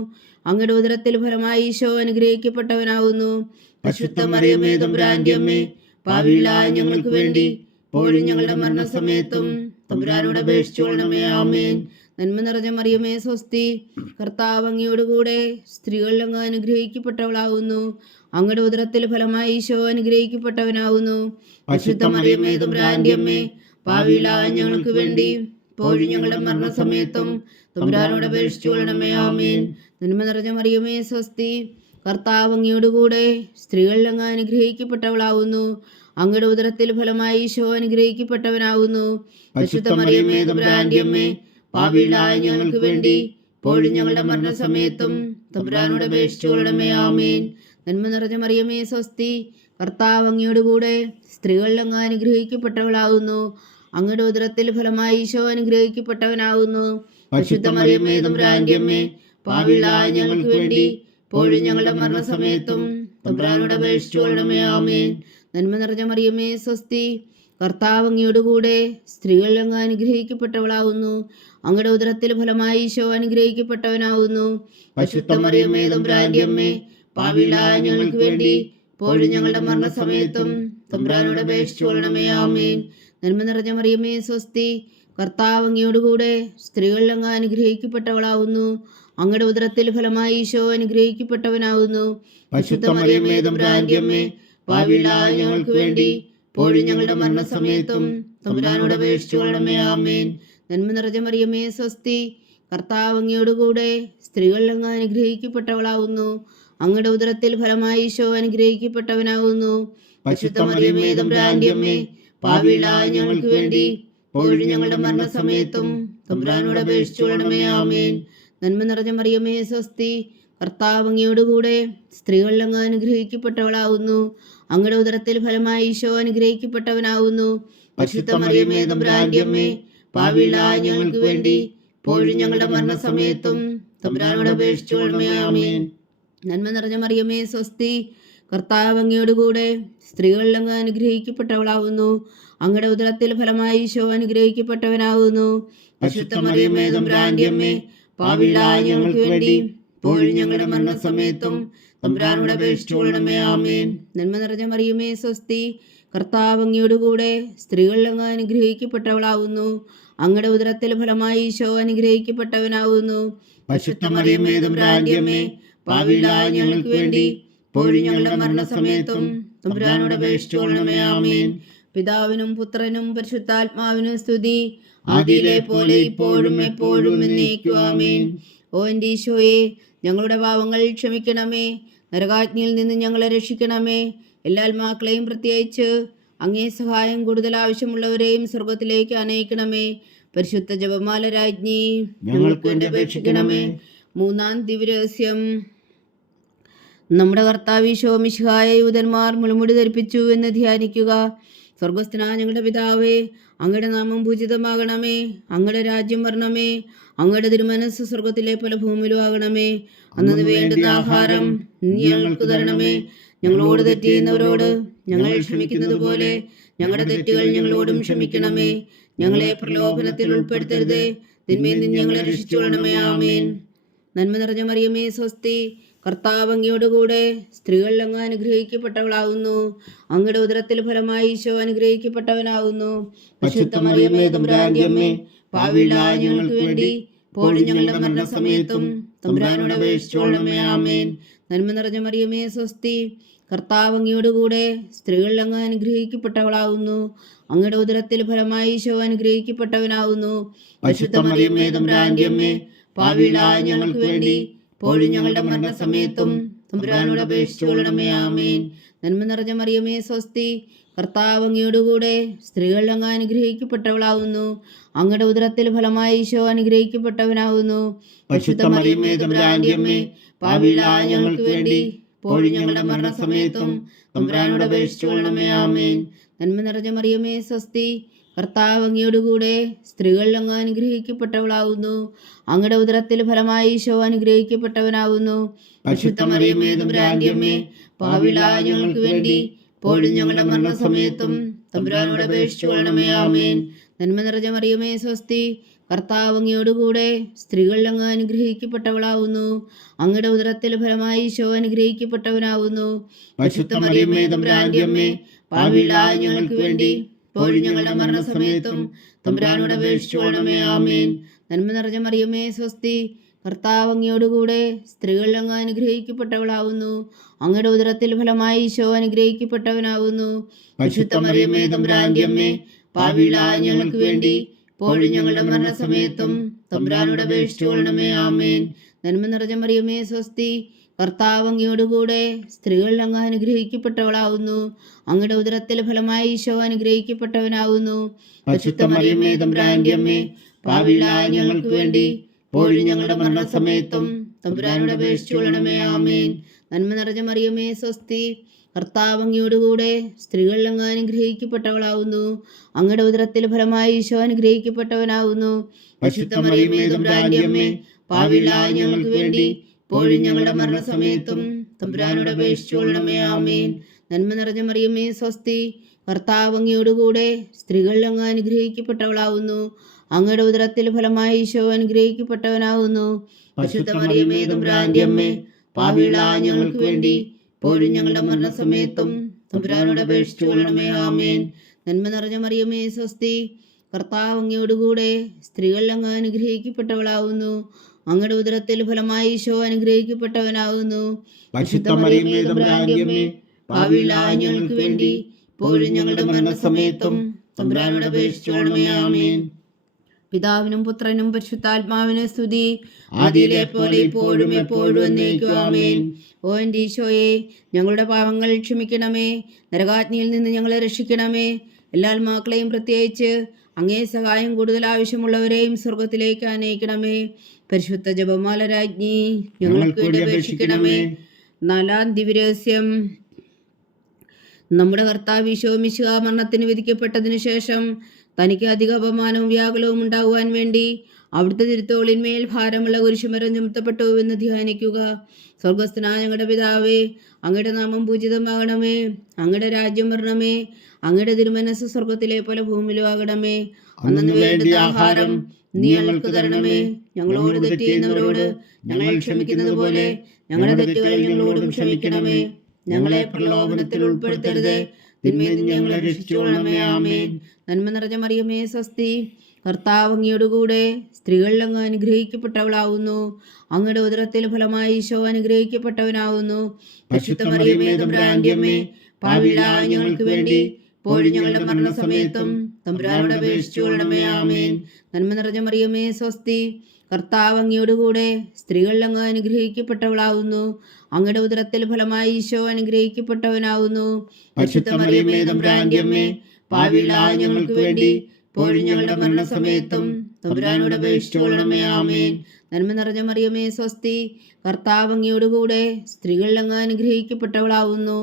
അങ്ങയുടെ ഉദരത്തിൽ ഫലമായി ഈശോ അനുഗ്രഹിക്കപ്പെട്ടവനാവുന്നു. പരിശുദ്ധ മറിയമേ തമ്പുരാന്റെ അമ്മേ, പാപികളായ ഞങ്ങൾക്ക് വേണ്ടി ഇപ്പോഴും ഞങ്ങളുടെ മരണസമയത്തും തമ്പുരാനോട് അപേക്ഷിച്ചു കൊള്ളണമേ. ആമേൻ. നന്മ നിറഞ്ഞ മറിയമേ സ്വസ്തി, കർത്താവ് അങ്ങയോടുകൂടെ സ്ത്രീകളിൽ അങ്ങ് അനുഗ്രഹിക്കപ്പെട്ടവളാവുന്നു. അങ്ങയുടെ ഉദരത്തിൽ ഫലമായി ഈശോ അനുഗ്രഹിക്കപ്പെട്ടവനാവുന്നു. പരിശുദ്ധ മറിയമേ തമ്പുരാന്റെ അമ്മേ, പാപികളായ ഞങ്ങൾക്ക് വേണ്ടി ഇപ്പോഴും ഞങ്ങളുടെ മരണസമയത്തും തമ്പുരാനോട് അപേക്ഷിച്ചു കൊള്ളണമേ. ആമേൻ. നന്മ നിറഞ്ഞ മറിയമേ സ്വസ്തി, കർത്താവ് അങ്ങയോടുകൂടെ സ്ത്രീകളിൽ അങ്ങ് അനുഗ്രഹിക്കപ്പെട്ടവളാവുന്നു. അങ്ങയുടെ ഉദരത്തിൽ ഫലമായി ഈശോ അനുഗ്രഹിക്കപ്പെട്ടവനാവുന്നു. പരിശുദ്ധ മറിയമേ തമ്പുരാന്റെ അമ്മേ, പാപികളായ ഞങ്ങൾക്ക് വേണ്ടി ഇപ്പോഴും ഞങ്ങളുടെ മരണസമയത്തും തമ്പുരാനോട് അപേക്ഷിച്ചു കൊള്ളണമേ. ആമേൻ. നന്മ നിറഞ്ഞ മറിയമേ സ്വസ്തി, കർത്താവ് അങ്ങയോടുകൂടെ സ്ത്രീകളിൽ അങ്ങ് അനുഗ്രഹിക്കപ്പെട്ടവളാവുന്നു. അങ്ങയുടെ ഉദരത്തിൽ ഫലമായി ഈശോ അനുഗ്രഹിക്കപ്പെട്ടവനാവുന്നു. പരിശുദ്ധ മറിയമേ തമ്പുരാന്റെ അമ്മേ, പാപികളായ ഞങ്ങൾക്ക് വേണ്ടി ഇപ്പോഴും ഞങ്ങളുടെ മരണസമയത്തും തമ്പുരാനോട് അപേക്ഷിച്ചു കൊള്ളണമേ. ആമേൻ. നന്മ നിറഞ്ഞ മറിയമേ സ്വസ്തി, കർത്താവ് അങ്ങയോടുകൂടെ സ്ത്രീകളിൽ അങ്ങ് അനുഗ്രഹിക്കപ്പെട്ടവളാവുന്നു. അങ്ങയുടെ ഉദരത്തിൽ ഫലമായി ഈശോ അനുഗ്രഹിക്കപ്പെട്ടവനാവുന്നു. പരിശുദ്ധ മറിയമേ തമ്പുരാന്റെ അമ്മേ, പാപികളായ ഞങ്ങൾക്ക് വേണ്ടി ഇപ്പോഴും ഞങ്ങളുടെ മരണസമയത്തും തമ്പുരാനോട് അപേക്ഷിച്ചു കൊള്ളണമേ. ആമേൻ. നന്മ നിറഞ്ഞ മറിയമേ സ്വസ്തി, കർത്താവ് അങ്ങയോടുകൂടെ സ്ത്രീകളിൽ അങ്ങ് അനുഗ്രഹിക്കപ്പെട്ടവളാവുന്നു. അങ്ങയുടെ ഉദരത്തിൽ ഫലമായി ഈശോ അനുഗ്രഹിക്കപ്പെട്ടവനാവുന്നു. പരിശുദ്ധ മറിയമേ തമ്പുരാന്റെ അമ്മേ, പാപികളായ ഞങ്ങൾക്ക് വേണ്ടി ഇപ്പോഴും ഞങ്ങളുടെ മരണസമയത്തും തമ്പുരാനോട് അപേക്ഷിച്ചു കൊള്ളണമേ. ആമേൻ. നന്മ നിറഞ്ഞ മറിയമേ സ്വസ്തി, കർത്താവ് അങ്ങയോടുകൂടെ സ്ത്രീകളിൽ അങ്ങ് അനുഗ്രഹിക്കപ്പെട്ടവളാവുന്നു. അങ്ങയുടെ ഉദരത്തിൽ ഫലമായി ഈശോ അനുഗ്രഹിക്കപ്പെട്ടവനാവുന്നു. പരിശുദ്ധ മറിയമേ തമ്പുരാന്റെ അമ്മേ, പാപികളായ ഞങ്ങൾക്ക് വേണ്ടി ഇപ്പോഴും ഞങ്ങളുടെ മരണസമയത്തും തമ്പുരാനോട് അപേക്ഷിച്ചുകൊള്ളണമേ. ആമേൻ. നന്മ നിറഞ്ഞ മറിയമേ സ്വസ്തി, കർത്താവ് അങ്ങയോടുകൂടെ സ്ത്രീകളിൽ അങ്ങ് അനുഗ്രഹിക്കപ്പെട്ടവളാവുന്നു. അങ്ങയുടെ ഉദരത്തിൽ ഫലമായി ഈശോ അനുഗ്രഹിക്കപ്പെട്ടവനാവുന്നു. പരിശുദ്ധ മറിയമേ തമ്പുരാന്റെ അമ്മേ, പാപികളായ ഞങ്ങൾക്ക് വേണ്ടി ഇപ്പോഴും ഞങ്ങളുടെ മരണസമയത്തും തമ്പുരാനോട് അപേക്ഷിച്ചുകൊള്ളണമേ. ആമേൻ. നന്മ നിറഞ്ഞ മറിയമേ സ്വസ്തി, കർത്താവ് അങ്ങയോടുകൂടെ സ്ത്രീകളിൽ അങ്ങ് അനുഗ്രഹിക്കപ്പെട്ടവളാവുന്നു. അങ്ങയുടെ ഉദരത്തിൽ ഫലമായി ഈശോ അനുഗ്രഹിക്കപ്പെട്ടവനാവുന്നു. പരിശുദ്ധ മറിയമേ തമ്പുരാന്റെ അമ്മേ, പാപികളായ ഞങ്ങൾക്ക് വേണ്ടി ഇപ്പോഴും ഞങ്ങളുടെ മരണസമയത്തും തമ്പുരാനോട് അപേക്ഷിച്ചുകൊള്ളണമേ. ആമേൻ. നന്മ നിറഞ്ഞ മറിയമേ സ്വസ്തി, കർത്താവ് അങ്ങയോടുകൂടെ സ്ത്രീകളിൽ അങ്ങ് അനുഗ്രഹിക്കപ്പെട്ടവളാവുന്നു. അങ്ങയുടെ ഉദരത്തിൽ ഫലമായി ഈശോ അനുഗ്രഹിക്കപ്പെട്ടവനാവുന്നു. പരിശുദ്ധ മറിയമേ തമ്പുരാന്റെ അമ്മേ, പാപികളായ ഞങ്ങൾക്ക് വേണ്ടി ഇപ്പോഴും ഞങ്ങളുടെ മരണസമയത്തും തമ്പുരാനോട് അപേക്ഷിച്ചുകൊള്ളണമേ. ആമേൻ. പിതാവിനും പുത്രനും പരിശുദ്ധാത്മാവിനും സ്തുതി, ആദിയിലെ പോലെ ഇപ്പോഴും എപ്പോഴും എന്നേക്കും. ആമേൻ. ഓ എൻ്റെ ഈശോയെ, ഞങ്ങളുടെ പാവങ്ങൾ ക്ഷമിക്കണമേ, നരകാജ്ഞയിൽ നിന്ന് ഞങ്ങളെ രക്ഷിക്കണമേ. എല്ലാ ആത്മാക്കളെയും പ്രത്യേകിച്ച് അങ്ങേ സഹായം കൂടുതൽ ആവശ്യമുള്ളവരെയും സ്വർഗത്തിലേക്ക് അനയിക്കണമേ. പരിശുദ്ധ ജപമാല രാജ്ഞി, ഞങ്ങൾക്ക് വേണ്ടി അപേക്ഷിക്കണമേ. മൂന്നാം ദിവ്യരഹസ്യം. നമ്മുടെ കർത്താവ് ഈശോ മിശിഹായെ യൂതന്മാർ മുൾമുടി ധരിപ്പിച്ചു എന്ന് ധ്യാനിക്കുക. സ്വർഗസ്ഥനായ ഞങ്ങളുടെ പിതാവേ, അങ്ങയുടെ നാമം പൂജിതമാകണമേ. അങ്ങയുടെ രാജ്യം വരണമേ. അങ്ങയുടെ തിരുമനസ്സ് സ്വർഗത്തിലെ പോലെ ഭൂമിയിലും ആകണമേ. അന്നു വേണ്ടുന്ന ആഹാരം നീ ഞങ്ങൾക്ക് തരണമേ. ഞങ്ങളോട് തെറ്റ് ചെയ്യുന്നവരോട് ഞങ്ങൾ ക്ഷമിക്കുന്നത് പോലെ ഞങ്ങളുടെ തെറ്റുകൾ ഞങ്ങളോടും ക്ഷമിക്കണമേ. ഞങ്ങളെ പ്രലോഭനത്തിൽ ഉൾപ്പെടുത്തരുതേ, തിന്മയിൽ നിന്ന് ഞങ്ങളെ രക്ഷിച്ചുകൊള്ളണമേ. ആമേൻ. നന്മ നിറഞ്ഞ മറിയമേ സ്വസ്തി, കർത്താവ് അങ്ങയോടുകൂടെ സ്ത്രീകളിൽ അങ്ങ് അനുഗ്രഹിക്കപ്പെട്ടവളാവുന്നു. അങ്ങയുടെ ഉദരത്തിൽ ഫലമായി ഈശോ അനുഗ്രഹിക്കപ്പെട്ടവനാവുന്നു. പരിശുദ്ധ മറിയമേ തമ്പുരാന്റെ അമ്മേ, പാപികളായ ഞങ്ങൾക്ക് വേണ്ടി ഇപ്പോഴും ഞങ്ങളുടെ മരണസമയത്തും തമ്പുരാനോട് അപേക്ഷിച്ചുകൊള്ളണമേ. ആമേൻ. നന്മ നിറഞ്ഞ മറിയമേ സ്വസ്തി, കർത്താവ് അങ്ങയോടുകൂടെ സ്ത്രീകളിൽ അങ്ങ് അനുഗ്രഹിക്കപ്പെട്ടവളാവുന്നു. അങ്ങയുടെ ഉദരത്തിൽ ഫലമായി ഈശോ അനുഗ്രഹിക്കപ്പെട്ടവനാവുന്നു. പരിശുദ്ധ മറിയമേ തമ്പുരാന്റെ അമ്മേ, പാപികളായ ഞങ്ങൾക്ക് വേണ്ടി ഇപ്പോഴും ഞങ്ങളുടെ മരണസമയത്തും തമ്പുരാനോട് അപേക്ഷിച്ചുകൊള്ളണമേ. ആമേൻ. നന്മ നിറഞ്ഞ മറിയമേ സ്വസ്തി, കർത്താവ് അങ്ങയോടുകൂടെ സ്ത്രീകളിൽ അങ്ങ് അനുഗ്രഹിക്കപ്പെട്ടവളാവുന്നു. അങ്ങയുടെ ഉദരത്തിൽ ഫലമായി ഈശോ അനുഗ്രഹിക്കപ്പെട്ടവനാവുന്നു. പരിശുദ്ധ മറിയമേ തമ്പുരാന്റെ അമ്മേ, പാപികളായ ഞങ്ങൾക്ക് വേണ്ടി ഇപ്പോഴും ഞങ്ങളുടെ മരണസമയത്തും തമ്പുരാനോട് അപേക്ഷിച്ചുകൊള്ളണമേ. ആമേൻ. നന്മ നിറഞ്ഞ മറിയമേ സ്വസ്തി, കർത്താവ് അങ്ങയോടുകൂടെ സ്ത്രീകളിൽ അങ്ങ് അനുഗ്രഹിക്കപ്പെട്ടവളാവുന്നു. അങ്ങയുടെ ഉദരത്തിൽ ഫലമായി ഈശോ അനുഗ്രഹിക്കപ്പെട്ടവനാവുന്നു. പരിശുദ്ധ മറിയമേ തമ്പുരാന്റെ അമ്മേ, പാപികളായ ഞങ്ങൾക്ക് വേണ്ടി ഇപ്പോഴും ഞങ്ങളുടെ മരണസമയത്തും തമ്പുരാനോട് അപേക്ഷിച്ചുകൊള്ളണമേ. ആമേൻ. നന്മ നിറഞ്ഞ മറിയമേ സ്വസ്തി, കർത്താവ് അങ്ങയോടുകൂടെ സ്ത്രീകളിൽ അങ്ങ് അനുഗ്രഹിക്കപ്പെട്ടവളാവുന്നു. അങ്ങയുടെ ഉദരത്തിൽ ഫലമായി ഈശോ അനുഗ്രഹിക്കപ്പെട്ടവനാവുന്നു. പരിശുദ്ധ മറിയമേ തമ്പുരാന്റെ അമ്മേ, പാപികളായ ഞങ്ങൾക്ക് വേണ്ടി ഇപ്പോഴും ഞങ്ങളുടെ മരണസമയത്തും തമ്പുരാനോട് അപേക്ഷിച്ചുകൊള്ളണമേ. ആമേൻ. നന്മ നിറഞ്ഞ മറിയമേ സ്വസ്തി, കർത്താവ് അങ്ങയോടുകൂടെ സ്ത്രീകളിൽ അങ്ങ് അനുഗ്രഹിക്കപ്പെട്ടവളാവുന്നു. അങ്ങയുടെ ഉദരത്തിൽ ഫലമായി ഈശോ അനുഗ്രഹിക്കപ്പെട്ടവനാവുന്നു. പരിശുദ്ധ മറിയമേ തമ്പുരാന്റെ അമ്മേ, പാപികളായ ഞങ്ങൾക്ക് വേണ്ടി ഇപ്പോഴും ഞങ്ങളുടെ മരണസമയത്തും തമ്പുരാനോട് അപേക്ഷിച്ചുകൊള്ളണമേ. ആമേൻ. നന്മ നിറഞ്ഞ മറിയമേ സ്വസ്തി, കർത്താവ് അങ്ങയോടുകൂടെ സ്ത്രീകളിൽ അങ്ങ് അനുഗ്രഹിക്കപ്പെട്ടവളാവുന്നു. അങ്ങയുടെ ഉദരത്തിൽ ഫലമായി ഈശോ അനുഗ്രഹിക്കപ്പെട്ടവനാവുന്നു. പരിശുദ്ധ മറിയമേ തമ്പുരാന്റെ അമ്മേ, പാപികളായ ഞങ്ങൾക്ക് വേണ്ടി ഇപ്പോഴും ഞങ്ങളുടെ മരണസമയത്തും തമ്പുരാനോട് അപേക്ഷിച്ചുകൊള്ളണമേ. ആമേൻ. നന്മ നിറഞ്ഞ മറിയമേ സ്വസ്തി, കർത്താവ് അങ്ങയോടുകൂടെ സ്ത്രീകളിൽ അങ്ങ് അനുഗ്രഹിക്കപ്പെട്ടവളാവുന്നു. അങ്ങയുടെ ഉദരത്തിൽ ഫലമായി ഈശോ അനുഗ്രഹിക്കപ്പെട്ടവനാവുന്നു. പരിശുദ്ധ മറിയമേ തമ്പുരാന്റെ അമ്മേ, പാപികളായ ഞങ്ങൾക്ക് വേണ്ടി ഇപ്പോഴും ഞങ്ങളുടെ മരണസമയത്തും തമ്പുരാനോട് അപേക്ഷിച്ചുകൊള്ളണമേ. ആമേൻ. നന്മ നിറഞ്ഞ മറിയമേ സ്വസ്തി, കർത്താവ് അങ്ങയോടുകൂടെ സ്ത്രീകളിൽ അങ്ങ് അനുഗ്രഹിക്കപ്പെട്ടവളാവുന്നു. അങ്ങയുടെ ഉദരത്തിൽ ഫലമായി ഈശോ അനുഗ്രഹിക്കപ്പെട്ടവനാവുന്നു. പരിശുദ്ധ മറിയമേ തമ്പുരാന്റെ അമ്മേ, പാപികളായ ഞങ്ങൾക്ക് വേണ്ടി ഇപ്പോഴും ഞങ്ങളുടെ മരണസമയത്തും തമ്പുരാനോട് അപേക്ഷിച്ചുകൊള്ളണമേ. ആമേൻ. നന്മ നിറഞ്ഞ മറിയമേ സ്വസ്തി, കർത്താവ് അങ്ങയോടുകൂടെ സ്ത്രീകളിൽ അങ്ങ് അനുഗ്രഹിക്കപ്പെട്ടവളാവുന്നു. അങ്ങയുടെ ഉദരത്തിൽ ഫലമായി ഈശോ അനുഗ്രഹിക്കപ്പെട്ടവനാവുന്നു. പരിശുദ്ധ മറിയമേ തമ്പുരാന്റെ അമ്മേ, പാപികളായ ഞങ്ങൾക്ക് വേണ്ടി ഇപ്പോഴും ഞങ്ങളുടെ മരണസമയത്തും തമ്പുരാനോട് അപേക്ഷിച്ചുകൊള്ളണമേ. ആമേൻ. പിതാവിനും പുത്രനും പരിശുദ്ധാത്മാവിനും സ്തുതി, ആദിയിലെ പോലെ ഇപ്പോഴും എപ്പോഴും എന്നേക്കും. ആമേൻ. ഓ എൻ്റെ ഈശോയെ, ഞങ്ങളുടെ പാവങ്ങൾ ക്ഷമിക്കണമേ. നരകാഗ്നിയിൽ നിന്ന് ഞങ്ങളെ രക്ഷിക്കണമേ. എല്ലാ ആത്മാക്കളെയും, പ്രത്യേകിച്ച് അങ്ങേ സഹായം കൂടുതൽ ആവശ്യമുള്ളവരെയും സ്വർഗത്തിലേക്ക് ആനയിക്കണമേ. പരിശുദ്ധ ജപമാല രാജ്ഞി, ഞങ്ങൾക്ക് വേണ്ടി അപേക്ഷിക്കണമേ. 4-ാം ദിവ്യരഹസ്യം. നമ്മുടെ കർത്താവ് ഈശോ മിശിഹാ മരണത്തിന് വിധിക്കപ്പെട്ടതിനു ശേഷം തനിക്ക് അധിക അപമാനവും വ്യാകുലവും ഉണ്ടാകുവാൻ വേണ്ടി അവിടുത്തെ തിരുത്തോളിന്മേൽ ഭാരമുള്ള കുരിശുമരം ചുമത്തപ്പെട്ടു എന്ന് ധ്യാനിക്കുക. സ്വർഗസ്ഥനായ ഞങ്ങളുടെ പിതാവേ, അങ്ങയുടെ നാമം പൂജിതമാകണമേ. അങ്ങയുടെ രാജ്യം വരണമേ. അങ്ങയുടെ തിരുമനസ് സ്വർഗത്തിലെ പോലെ ഭൂമിയിലും ആകണമേ. അന്നു വേണ്ടുന്ന ആഹാരം നീ ഞങ്ങൾക്ക് തരണമേ. ഞങ്ങളോട് തെറ്റ് ചെയ്യുന്നവരോട് ഞങ്ങൾ ക്ഷമിക്കുന്നത് പോലെ ഞങ്ങളുടെ തെറ്റുകൾ ഞങ്ങളോടും ക്ഷമിക്കണമേ. ഞങ്ങളെ പ്രലോഭനത്തിൽ ഉൾപ്പെടുത്തരുതേ, തിന്മയിൽ നിന്ന് ഞങ്ങളെ രക്ഷിച്ചുകൊള്ളണമേ. ആമേൻ. നന്മ നിറഞ്ഞ മറിയമേ, സ്വസ്തി. കർത്താവ് അങ്ങയോടുകൂടെ സ്ത്രീകളിൽ അങ്ങ് അനുഗ്രഹിക്കപ്പെട്ടവളാവുന്നു. അങ്ങയുടെ ഉദരത്തിൽ ഫലമായി ഈശോ അനുഗ്രഹിക്കപ്പെട്ടവനാവുന്നു. പരിശുദ്ധ മറിയമേ, തമ്പുരാന്റെ അമ്മേ, പാപികളായ ഞങ്ങൾക്ക് വേണ്ടി ഇപ്പോഴും ഞങ്ങളുടെ മരണസമയത്തും തമ്പുരാനോട് അപേക്ഷിച്ചുകൊള്ളണമേ. ആമേൻ. നന്മ നിറഞ്ഞ മറിയമേ, സ്വസ്തി. കർത്താവ് അങ്ങയോടുകൂടെ സ്ത്രീകളിൽ അങ്ങ് അനുഗ്രഹിക്കപ്പെട്ടവളാവുന്നു. അങ്ങയുടെ ഉദരത്തിൽ ഫലമായി ഈശോ അനുഗ്രഹിക്കപ്പെട്ടവനാവുന്നു. പരിശുദ്ധ മറിയമേ, തമ്പുരാന്റെ അമ്മേ, പാപികളായ ഞങ്ങൾക്ക് വേണ്ടി ഇപ്പോഴും ഞങ്ങളുടെ മരണസമയത്തും തമ്പുരാനോട് അപേക്ഷിച്ചുകൊള്ളണമേ. ആമേൻ. നന്മ നിറഞ്ഞ മറിയമേ, സ്വസ്തി. കർത്താവ് അങ്ങയോടുകൂടെ സ്ത്രീകളിൽ അങ്ങ് അനുഗ്രഹിക്കപ്പെട്ടവളാവുന്നു.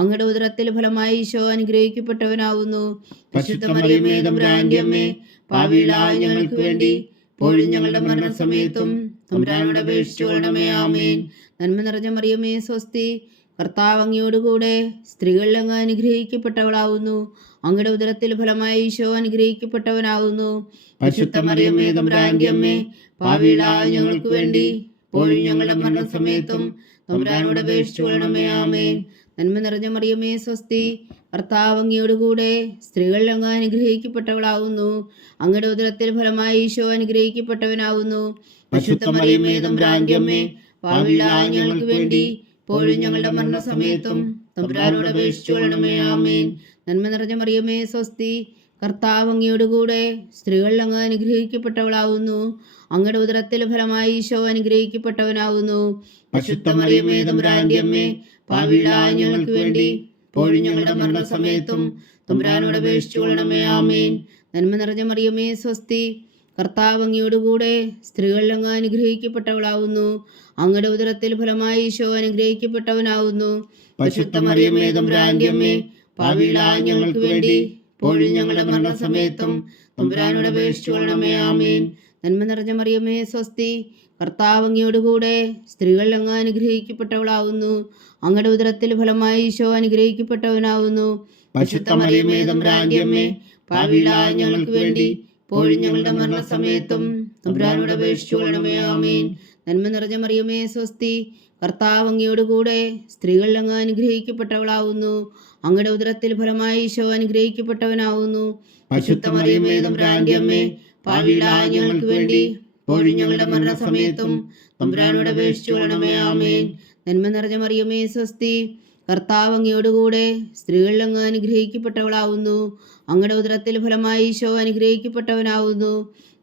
അങ്ങയുടെ ഉദരത്തിൽ ഫലമായി ഈശോ അനുഗ്രഹിക്കപ്പെട്ടവനാവുന്നു. പരിശുദ്ധ മറിയമേ, തമ്പുരാന്റെ അമ്മേ, പാപികളായ ഞങ്ങൾക്ക് വേണ്ടി ഇപ്പോഴും ഞങ്ങളുടെ മരണസമയത്തും തമ്പുരാനോട് അപേക്ഷിച്ചുകൊള്ളണമേ. ആമേൻ. നന്മ നിറഞ്ഞ മറിയമേ, സ്വസ്തി. കർത്താവ് അങ്ങയോടുകൂടെ സ്ത്രീകളിൽ അങ്ങ് അനുഗ്രഹിക്കപ്പെട്ടവളാവുന്നു. അങ്ങയുടെ ഉദരത്തിൽ ഫലമായി ഈശോ അനുഗ്രഹിക്കപ്പെട്ടവനാവുന്നു. പരിശുദ്ധ മറിയമേ, തമ്പുരാന്റെ അമ്മേ, പാപികളായ ഞങ്ങൾക്ക് വേണ്ടി ഇപ്പോഴും ഞങ്ങളുടെ മരണസമയത്തും തമ്പുരാനോട് അപേക്ഷിച്ചുകൊള്ളണമേ. ആമേൻ. നന്മ നിറഞ്ഞ മറിയമേ, സ്വസ്തി. കർത്താവ് അങ്ങയോടുകൂടെ സ്ത്രീകളിൽ അങ്ങ് അനുഗ്രഹിക്കപ്പെട്ടവളാവുന്നു. അങ്ങയുടെ ഉദരത്തിൽ ഫലമായി ഈശോ അനുഗ്രഹിക്കപ്പെട്ടവനാവുന്നു. പരിശുദ്ധ മറിയമേ, തമ്പുരാന്റെ അമ്മേ, പാപികളായ ഞങ്ങൾക്ക് വേണ്ടി ഇപ്പോഴും ഞങ്ങളുടെ മരണസമയത്തും തമ്പുരാനോട് അപേക്ഷിച്ചുകൊള്ളണമേ. ആമേൻ. നന്മ നിറഞ്ഞ മറിയമേ, സ്വസ്തി. കർത്താവ് അങ്ങയോടുകൂടെ സ്ത്രീകളിൽ അങ്ങ് അനുഗ്രഹിക്കപ്പെട്ടവളാവുന്നു. അങ്ങയുടെ ഉദരത്തിൽ ഫലമായി ഈശോ അനുഗ്രഹിക്കപ്പെട്ടവനാവുന്നു. പരിശുദ്ധ മറിയമേ, തമ്പുരാന്റെ അമ്മേ, പാപികളായ ഞങ്ങൾക്ക് വേണ്ടി ഇപ്പോഴും ഞങ്ങളുടെ മരണസമയത്തും തമ്പുരാനോട് അപേക്ഷിച്ചുകൊള്ളണമേ. ആമേൻ. നന്മ നിറഞ്ഞ മറിയമേ, സ്വസ്തി. കർത്താവ് അങ്ങയോടുകൂടെ സ്ത്രീകളിൽ അങ്ങ് അനുഗ്രഹിക്കപ്പെട്ടവളാവുന്നു. അങ്ങയുടെ ഉദരത്തിൽ ഫലമായി ഈശോ അനുഗ്രഹിക്കപ്പെട്ടവനാവുന്നു. പരിശുദ്ധ മറിയമേ, തമ്പുരാന്റെ അമ്മേ, പാപികളായ ഞങ്ങൾക്ക് വേണ്ടി ഇപ്പോഴും ഞങ്ങളുടെ മരണസമയത്തും തമ്പുരാനോട് അപേക്ഷിച്ചുകൊള്ളണമേ. ആമേൻ. നന്മ നിറഞ്ഞ മറിയമേ, സ്വസ്തി. കർത്താവ് അങ്ങയോടുകൂടെ സ്ത്രീകളിൽ അങ്ങ് അനുഗ്രഹിക്കപ്പെട്ടവളാവുന്നു. അങ്ങയുടെ ഉദരത്തിൽ ഫലമായി ഈശോ അനുഗ്രഹിക്കപ്പെട്ടവനാവുന്നു. പരിശുദ്ധ മറിയമേ, തമ്പുരാന്റെ അമ്മേ, പാപികളായ ഞങ്ങൾക്ക് വേണ്ടി ഇപ്പോഴും ഞങ്ങളുടെ മരണസമയത്തും തമ്പുരാനോട് അപേക്ഷിച്ചുകൊള്ളണമേ. ആമേൻ. നന്മ നിറഞ്ഞ മറിയമേ, സ്വസ്തി. കർത്താവ് അങ്ങയോടുകൂടെ സ്ത്രീകളിൽ അങ്ങ് അനുഗ്രഹിക്കപ്പെട്ടവളാവുന്നു. അങ്ങയുടെ ഉദരത്തിൽ ഫലമായി ഈശോ അനുഗ്രഹിക്കപ്പെട്ടവനാവുന്നു. പരിശുദ്ധ മറിയമേ, തമ്പുരാന്റെ അമ്മേ, പാപികളായ ഞങ്ങൾക്ക് വേണ്ടി ഇപ്പോഴും ഞങ്ങളുടെ മരണസമയത്തും തമ്പുരാനോട് അപേക്ഷിച്ചുകൊള്ളണമേ. ആമേൻ. നന്മ നിറഞ്ഞ മറിയമേ, സ്വസ്തി. കർത്താവ് അങ്ങയോടുകൂടെ സ്ത്രീകളിൽ അങ്ങ് അനുഗ്രഹിക്കപ്പെട്ടവളാവുന്നു. അങ്ങയുടെ ഉദരത്തിൽ ഫലമായി ഈശോ അനുഗ്രഹിക്കപ്പെട്ടവനാവുന്നു.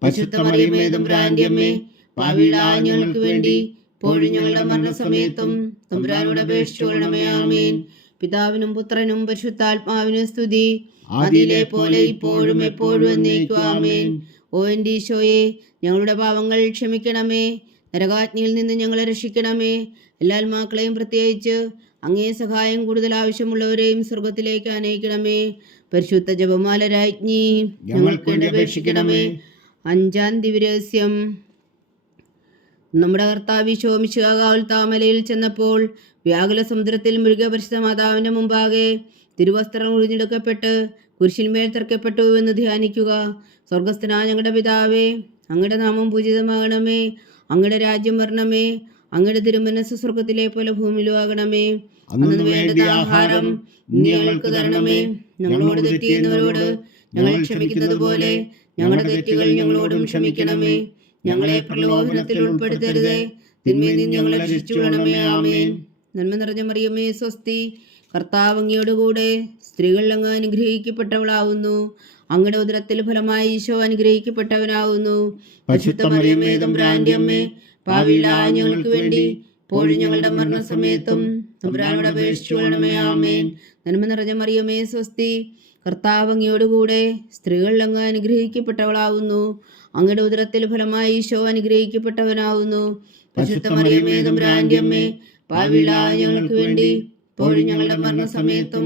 പരിശുദ്ധ മറിയമേ, തമ്പുരാന്റെ അമ്മേ, പാപികളായ ഞങ്ങൾക്ക് വേണ്ടി ഇപ്പോഴും ഞങ്ങളുടെ മരണസമയത്തും തമ്പുരാനോട് അപേക്ഷിച്ചുകൊള്ളണമേ. ആമേൻ. പിതാവിനും പുത്രനും പരിശുദ്ധാത്മാവിനും സ്തുതി, ആദിയിലെ പോലെ ഇപ്പോഴും എപ്പോഴും എന്നേക്കും. ആമേൻ. ഓ എൻ്റെ ഈശോയെ, ഞങ്ങളുടെ പാവങ്ങൾ ക്ഷമിക്കണമേ. നരകാഗ്നിയിൽ നിന്ന് ഞങ്ങളെ രക്ഷിക്കണമേ. എല്ലാ ആത്മാക്കളെയും, പ്രത്യേകിച്ച് അങ്ങേ സഹായം കൂടുതൽ ആവശ്യമുള്ളവരെയും സ്വർഗത്തിലേക്ക് ആനയിക്കണമേ. പരിശുദ്ധ ജപമാല രാജ്ഞി, ഞങ്ങൾക്ക് വേണ്ടി അപേക്ഷിക്കണമേ. 5-ാം ദിവ്യരഹസ്യം. നമ്മുടെ കർത്താവ് ഈശോ മിശിഹാ കാവൽത്താമലയിൽ ചെന്നപ്പോൾ വ്യാകുല സമുദ്രത്തിൽ മുഴുകിയ പരിശുദ്ധ മാതാവിന്റെ മുമ്പാകെ തിരുവസ്ത്രം ഉറിഞ്ഞെടുക്കപ്പെട്ട് കുരിശിന്മേൽ തറക്കപ്പെട്ടു എന്ന് ധ്യാനിക്കുക. സ്വർഗസ്ഥനായ ഞങ്ങളുടെ പിതാവേ, അങ്ങയുടെ നാമം പൂജിതമാകണമേ. അങ്ങയുടെ രാജ്യം വരണമേ. അങ്ങയുടെ തിരുമനസ് സ്വർഗത്തിലെ പോലെ ഭൂമിയിലും ആകണമേ. അന്നു വേണ്ടുന്ന ആഹാരം ഇന്ന് ഞങ്ങൾക്ക് തരണമേ. ഞങ്ങളോട് തെറ്റ് ചെയ്യുന്നവരോട് ഞങ്ങൾ ക്ഷമിക്കുന്നത് പോലെ ഞങ്ങളുടെ തെറ്റുകൾ ഞങ്ങളോടും ക്ഷമിക്കണമേ. ഞങ്ങളെ പ്രലോഭനത്തിൽ ഉൾപ്പെടുത്തരുതേ, തിന്മയിൽ നിന്ന് ഞങ്ങളെ രക്ഷിച്ചുകൊള്ളണമേ. ആമേൻ. നന്മ നിറഞ്ഞ മറിയമേ, സ്വസ്തി. കർത്താവ് അങ്ങയോടുകൂടെ സ്ത്രീകളിൽ അങ്ങ് അനുഗ്രഹിക്കപ്പെട്ടവളാവുന്നു. അങ്ങയുടെ ഉദരത്തിൽ ഫലമായി ഈശോ അനുഗ്രഹിക്കപ്പെട്ടവനാവുന്നു. പരിശുദ്ധ മറിയമേ, തമ്പുരാന്റെ അമ്മേ, പാപികളായ ഞങ്ങൾക്ക് വേണ്ടി ഇപ്പോഴും ഞങ്ങളുടെ മരണസമയത്തും തമ്പുരാനോട് അപേക്ഷിച്ചു കൊള്ളണമേ. ആമേൻ. നന്മ നിറഞ്ഞ മറിയമേ, സ്വസ്തി, കർത്താവ് അങ്ങയോടുകൂടെ സ്ത്രീകളിൽ അങ്ങ് അനുഗ്രഹിക്കപ്പെട്ടവളാവുന്നു. അങ്ങയുടെ ഉദരത്തിൽ ഫലമായി ഈശോ അനുഗ്രഹിക്കപ്പെട്ടവനാവുന്നു. പരിശുദ്ധ മറിയമേ, തമ്പുരാന്റെ അമ്മേ, പാപികളായ ഞങ്ങൾക്ക് വേണ്ടി ഇപ്പോഴും ഞങ്ങളുടെ മരണസമയത്തും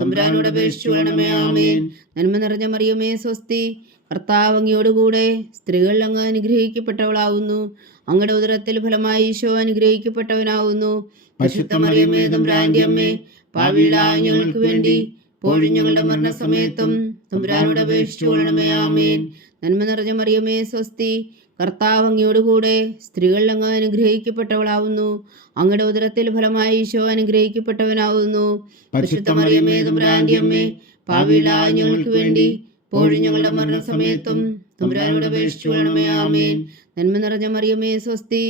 തമ്പുരാനോട് അപേക്ഷിച്ചു കൊള്ളണമേ. ആമേൻ. നന്മ നിറഞ്ഞ മറിയമേ, സ്വസ്തി, കർത്താവ് അങ്ങയോടുകൂടെ സ്ത്രീകളിൽ അങ്ങ് അനുഗ്രഹിക്കപ്പെട്ടവളാവുന്നു. അങ്ങയുടെ ഉദരത്തിൽ ഫലമായി ഈശോ അനുഗ്രഹിക്കപ്പെട്ടവനാവുന്നു. പരിശുദ്ധ മറിയമേ, തമ്പുരാന്റെ അമ്മേ, പാപികളായ ഞങ്ങൾക്ക് വേണ്ടി ഇപ്പോഴും ഞങ്ങളുടെ മരണസമയത്തും തമ്പുരാനോട് അപേക്ഷിച്ചു കൊള്ളണമേ. ആമേൻ. നന്മ നിറഞ്ഞ മറിയമേ, സ്വസ്തി, കർത്താവ് അങ്ങയോടുകൂടെ സ്ത്രീകളിൽ അങ്ങ് അനുഗ്രഹിക്കപ്പെട്ടവളാവുന്നു. അങ്ങയുടെ ഉദരത്തിൽ ഫലമായി ഈശോ അനുഗ്രഹിക്കപ്പെട്ടവനാവുന്നു. പരിശുദ്ധ മറിയമേ, തമ്പുരാന്റെ അമ്മേ, പാപികളായ ഞങ്ങൾക്ക് വേണ്ടി ഇപ്പോഴും ഞങ്ങളുടെ മരണസമയത്തും തമ്പുരാനോട് അപേക്ഷിച്ചു കൊള്ളണമേ. ആമേൻ. നന്മ നിറഞ്ഞ മറിയമേ, സ്വസ്തി,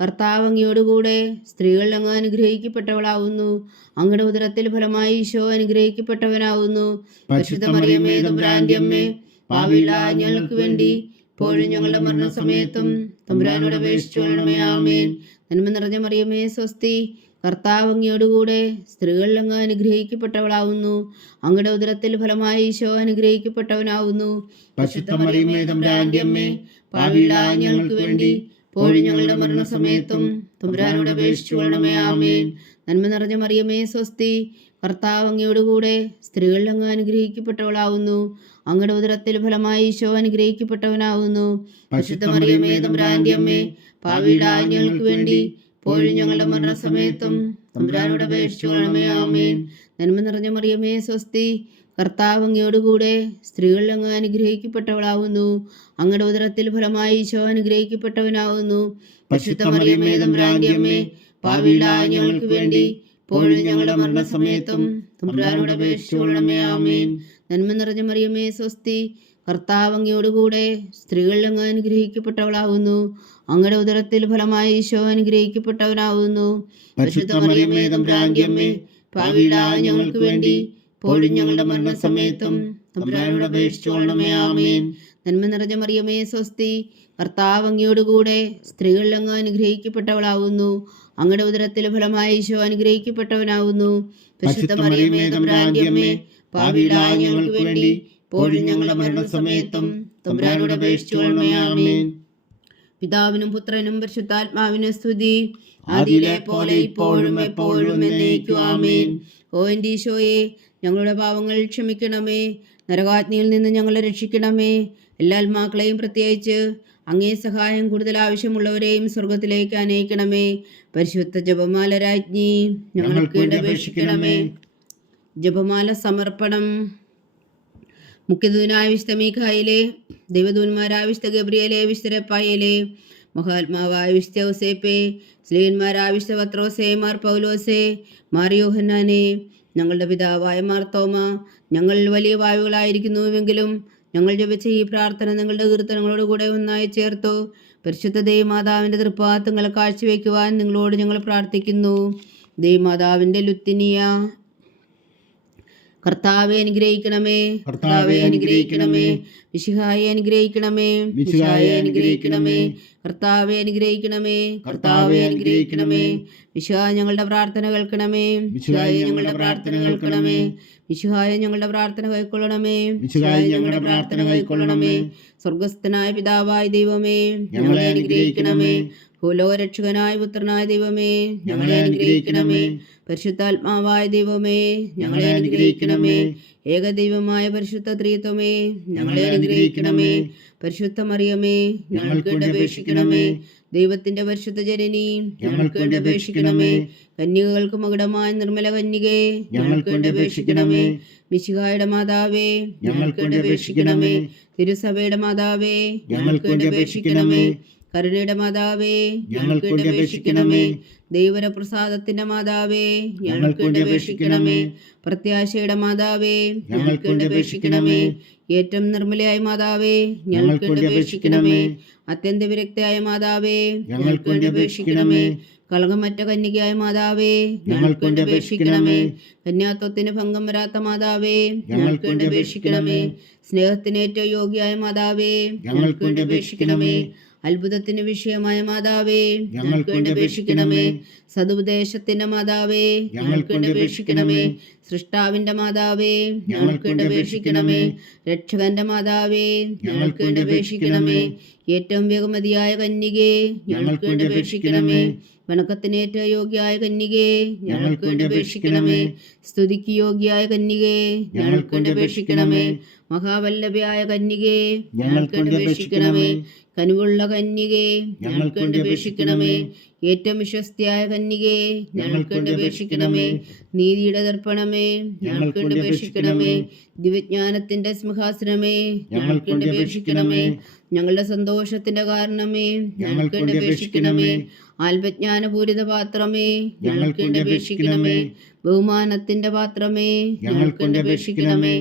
കർത്താവ് അങ്ങയോടുകൂടെ സ്ത്രീകളിൽ അങ്ങ് അനുഗ്രഹിക്കപ്പെട്ടവളാവുന്നു. അങ്ങയുടെ ഉദരത്തിൽ ഫലമായി ഈശോ അനുഗ്രഹിക്കപ്പെട്ടവനാവുന്നു. പരിശുദ്ധ മറിയമേ, തമ്പുരാന്റെ അമ്മേ, പാപികളായ ഞങ്ങൾക്ക് വേണ്ടി ഇപ്പോഴും ഞങ്ങളുടെ മരണസമയത്തും തമ്പുരാനോട് അപേക്ഷിച്ചു കൊള്ളണമേ. ആമേൻ. നന്മ നിറഞ്ഞ മറിയമേ, സ്വസ്തി, കർത്താവ് അങ്ങയോടുകൂടെ സ്ത്രീകളിൽ അങ്ങ് അനുഗ്രഹിക്കപ്പെട്ടവളാവുന്നു. അങ്ങയുടെ ഉദരത്തിൽ ഫലമായി ഈശോ അനുഗ്രഹിക്കപ്പെട്ടവനാവുന്നു. പരിശുദ്ധ മറിയമേ, തമ്പുരാന്റെ അമ്മേ, പാപികളായ ഞങ്ങൾക്ക് വേണ്ടി ഇപ്പോഴും ഞങ്ങളുടെ മരണസമയത്തും തമ്പുരാനോട് അപേക്ഷിച്ചു കൊള്ളണമേ. ആമേൻ. നന്മ നിറഞ്ഞ മറിയമേ, സ്വസ്തി, കർത്താവ് അങ്ങയോടുകൂടെ സ്ത്രീകളിൽ അങ്ങ് അനുഗ്രഹിക്കപ്പെട്ടവളാവുന്നു. അങ്ങയുടെ ഉദരത്തിൽ ഫലമായി ഈശോ അനുഗ്രഹിക്കപ്പെട്ടവനാവുന്നു. പരിശുദ്ധ മറിയമേ, തമ്പുരാന്റെ അമ്മേ, പാപികളായ ഞങ്ങൾക്ക് വേണ്ടി ഇപ്പോഴും ഞങ്ങളുടെ മരണസമയത്തും തമ്പുരാനോട് അപേക്ഷിച്ചു കൊള്ളണമേ. ആമേൻ. നന്മ നിറഞ്ഞ മറിയമേ, സ്വസ്തി, കർത്താവ് അങ്ങയോടുകൂടെ സ്ത്രീകളിൽ അങ്ങ് അനുഗ്രഹിക്കപ്പെട്ടവളാവുന്നു. അങ്ങയുടെ ഉദരത്തിൽ ഫലമായി ഈശോ അനുഗ്രഹിക്കപ്പെട്ടവനാവുന്നു. പരിശുദ്ധ മറിയമേ, തമ്പുരാന്റെ അമ്മേ, പാപികളായ ഞങ്ങൾക്ക് വേണ്ടി ഇപ്പോഴും ഞങ്ങളുടെ മരണസമയത്തും തമ്പുരാനോട് അപേക്ഷിച്ചു കൊള്ളണമേ. ആമേൻ. നന്മ നിറഞ്ഞ മറിയമേ, സ്വസ്തി, കർത്താവ് അങ്ങയോടുകൂടെ സ്ത്രീകളിൽ അങ്ങ് അനുഗ്രഹിക്കപ്പെട്ടവളാവുന്നു. അങ്ങയുടെ ഉദരത്തിൽ ഫലമായി ഈശോ അനുഗ്രഹിക്കപ്പെട്ടവനാവുന്നു. പരിശുദ്ധ മറിയമേ, തമ്പുരാന്റെ അമ്മേ, പാപികളായ ഞങ്ങൾക്ക് വേണ്ടി ഇപ്പോഴും ഞങ്ങളുടെ മരണസമയത്തും തമ്പുരാനോട് അപേക്ഷിച്ചു കൊള്ളണമേ. ആമേൻ. നന്മ നിറഞ്ഞ മറിയമേ, സ്വസ്തി, കർത്താവ് അങ്ങയോടുകൂടെ സ്ത്രീകളിൽ അങ്ങ് അനുഗ്രഹിക്കപ്പെട്ടവളാവുന്നു. അങ്ങയുടെ ഉദരത്തിൽ ഫലമായി ഈശോ അനുഗ്രഹിക്കപ്പെട്ടവനാവുന്നു. പരിശുദ്ധ മറിയമേ, തമ്പുരാന്റെ അമ്മേ, പാപികളായ ഞങ്ങൾക്ക് വേണ്ടി ഇപ്പോഴും ഞങ്ങളുടെ മരണസമയത്തും തമ്പുരാനോട് അപേക്ഷിച്ചു കൊള്ളണമേ. ആമേൻ. പിതാവിനും പുത്രനും പരിശുദ്ധാത്മാവിനും സ്തുതി, ആദിയിലെ പോലെ ഇപ്പോഴും എപ്പോഴും എന്നേക്കും. ആമേൻ. ഓ എൻ്റെ ഈശോയെ, ഞങ്ങളുടെ പാവങ്ങൾ ക്ഷമിക്കണമേ. നരകാഗ്നിയിൽ നിന്ന് ഞങ്ങളെ രക്ഷിക്കണമേ. എല്ലാ ആത്മാക്കളെയും പ്രത്യേകിച്ച് അങ്ങേ സഹായം കൂടുതൽ ആവശ്യമുള്ളവരെയും സ്വർഗത്തിലേക്ക് അനയിക്കണമേ. പരിശുദ്ധ ജപമാല രാജ്ഞി, ഞങ്ങൾക്ക് വേണ്ടി അപേക്ഷിക്കണമേ. ജപമാല സമർപ്പണം. മുഖ്യദൂതനായ വിശുദ്ധ മീഖായേലേ, ദൈവദൂതന്മാരായ വിശുദ്ധ ഗബ്രിയേലേ, വിശുദ്ധ റഫായേലേ, മഹാത്മാവായ വിശുദ്ധ ഔസേപ്പേ, സ്ലീഹന്മാരായ വിശുദ്ധ പത്രോസേ, മാർ പൗലോസേ, മാർ യോഹന്നാനേ, ഞങ്ങളുടെ പിതാവായ മാർത്തോമ, ഞങ്ങൾ വലിയ വായുകളായിരിക്കുന്നുവെങ്കിലും ഞങ്ങൾ ജപിച്ച ഈ പ്രാർത്ഥന നിങ്ങളുടെ കീർത്തനങ്ങളോട് കൂടെ ഒന്നായി ചേർത്തു പരിശുദ്ധ ദൈവമാതാവിൻ്റെ തൃപ്പാദങ്ങൾ കാഴ്ചവെക്കുവാൻ നിങ്ങളോട് ഞങ്ങൾ പ്രാർത്ഥിക്കുന്നു. ദൈവമാതാവിൻ്റെ ലുത്തിനിയ. കർത്താവെ അനുഗ്രഹിക്കണമേ, കർത്താവെ അനുഗ്രഹിക്കണമേ. മിശിഹായെ അനുഗ്രഹിക്കണമേ, മിശിഹായെ അനുഗ്രഹിക്കണമേ. കർത്താവെ അനുഗ്രഹിക്കണമേ, കർത്താവെ അനുഗ്രഹിക്കണമേ. മിശിഹാ ഞങ്ങളുടെ പ്രാർത്ഥന കേൾക്കണമേ, മിശിഹായെ ഞങ്ങളുടെ പ്രാർത്ഥന കേൾക്കണമേ. മിശിഹായെ ഞങ്ങളുടെ പ്രാർത്ഥന കൈക്കൊള്ളണമേ, മിശിഹായെ ഞങ്ങളുടെ പ്രാർത്ഥന കൈക്കൊള്ളണമേ. സ്വർഗസ്ഥനായ പിതാവായ ദൈവമേ, ഞങ്ങളെ അനുഗ്രഹിക്കണമേ. ഭൂലോകരക്ഷകനായ പുത്രനായ ദൈവമേ, ഞങ്ങളെ അനുഗ്രഹിക്കണമേ. പരിശുദ്ധാത്മാവായ ദൈവമേ, ഞങ്ങളെ അനുഗ്രഹിക്കണമേ. ഏകദൈവമായ പരിശുദ്ധ ത്രിത്വമേ, ഞങ്ങളെ അനുഗ്രഹിക്കണമേ. പരിശുദ്ധ മറിയമേ, ഞങ്ങൾക്ക് വേണ്ടി അപേക്ഷിക്കണമേ. ദൈവത്തിന്റെ പരിശുദ്ധ ജനനി, ഞങ്ങൾക്ക് വേണ്ടി അപേക്ഷിക്കണമേ. കന്യകൾക്ക് മകുടമായ നിർമ്മല കന്യകേ, ഞങ്ങൾക്ക് വേണ്ടി അപേക്ഷിക്കണമേ. മിശിഹായുടെ മാതാവേ, ഞങ്ങൾക്ക് വേണ്ടി അപേക്ഷിക്കണമേ. തിരുസഭയുടെ മാതാവേ, ഞങ്ങൾക്ക് വേണ്ടി അപേക്ഷിക്കണമേ. കരുണയുടെ മാതാവേ, ഞങ്ങൾക്ക് വേണ്ടി അപേക്ഷിക്കണമേ. ദൈവപ്രസാദത്തിന്റെ മാതാവേ, ഞങ്ങൾക്ക് വേണ്ടി അപേക്ഷിക്കണമേ. പ്രത്യാശയുടെ മാതാവേ, ഞങ്ങൾക്ക് വേണ്ടി അപേക്ഷിക്കണമേ. ഏറ്റവും നിർമ്മലയായ മാതാവേ, ഞങ്ങൾക്ക് വേണ്ടി അപേക്ഷിക്കണമേ. അത്യന്ത വിരക്തയായ മാതാവേ, ഞങ്ങൾക്ക് വേണ്ടി അപേക്ഷിക്കണമേ. കളങ്കമറ്റ കന്യകയായ മാതാവേ, ഞങ്ങൾക്ക് വേണ്ടി അപേക്ഷിക്കണമേ. കന്യാത്വത്തിന് ഭംഗം വരാത്ത മാതാവേ, ഞങ്ങൾക്ക് വേണ്ടി അപേക്ഷിക്കണമേ. സ്നേഹത്തിന് ഏറ്റവും യോഗ്യയായ മാതാവേ, ഞങ്ങൾക്ക് വേണ്ടി അപേക്ഷിക്കണമേ. അത്ഭുതത്തിന് വിഷയമായ മാതാവേ, ഞങ്ങൾക്ക് വേണ്ടി അപേക്ഷിക്കണമേ. സതുപദേശത്തിന്റെ മാതാവേ, ഞങ്ങൾക്ക് വേണ്ടി അപേക്ഷിക്കണമേ. സൃഷ്ടാവിന്റെ മാതാവേ, ഞങ്ങൾക്ക് വേണ്ടി അപേക്ഷിക്കണമേ. രക്ഷകന്റെ മാതാവേ, ഞങ്ങൾക്ക് വേണ്ടി അപേക്ഷിക്കണമേ. ഏറ്റവും ബഹുമതിയായ കന്യകേ, ഞങ്ങൾക്ക് വേണ്ടി അപേക്ഷിക്കണമേ. വണക്കത്തിനേറ്റ യോഗ്യായ കന്യകേ, ഞങ്ങൾക്ക് വേണ്ടി അപേക്ഷിക്കണമേ. സ്തുതിക്ക് യോഗ്യായ കന്യകേ, ഞങ്ങൾക്ക് വേണ്ടി അപേക്ഷിക്കണമേ. മഹാവല്ലഭയായ കന്യകേ, ഞങ്ങൾക്ക് വേണ്ടി അപേക്ഷിക്കണമേ. കനിവുള്ള കന്യകേ, ഞങ്ങൾക്ക് വേണ്ടി അപേക്ഷിക്കണമേ. ഏറ്റവും വിശ്വസ്തയായ കന്യകേ, ഞങ്ങൾക്ക് വേണ്ടി അപേക്ഷിക്കണമേ. നീതിയുടെ ദർപ്പണമേ, ഞങ്ങൾക്ക് വേണ്ടി അപേക്ഷിക്കണമേ. ദിവ്യജ്ഞാനത്തിന്റെ സിംഹാസനമേ, ഞങ്ങൾക്ക് വേണ്ടി അപേക്ഷിക്കണമേ. ഞങ്ങളുടെ സന്തോഷത്തിന്റെ കാരണമേ, ഞങ്ങൾക്ക് വേണ്ടി അപേക്ഷിക്കണമേ. ആത്മജ്ഞാനപൂരിത പാത്രമേ, ഞങ്ങൾക്ക് വേണ്ടി അപേക്ഷിക്കണമേ. ബഹുമാനത്തിന്റെ പാത്രമേ, ഞങ്ങൾക്ക് വേണ്ടി അപേക്ഷിക്കണമേ.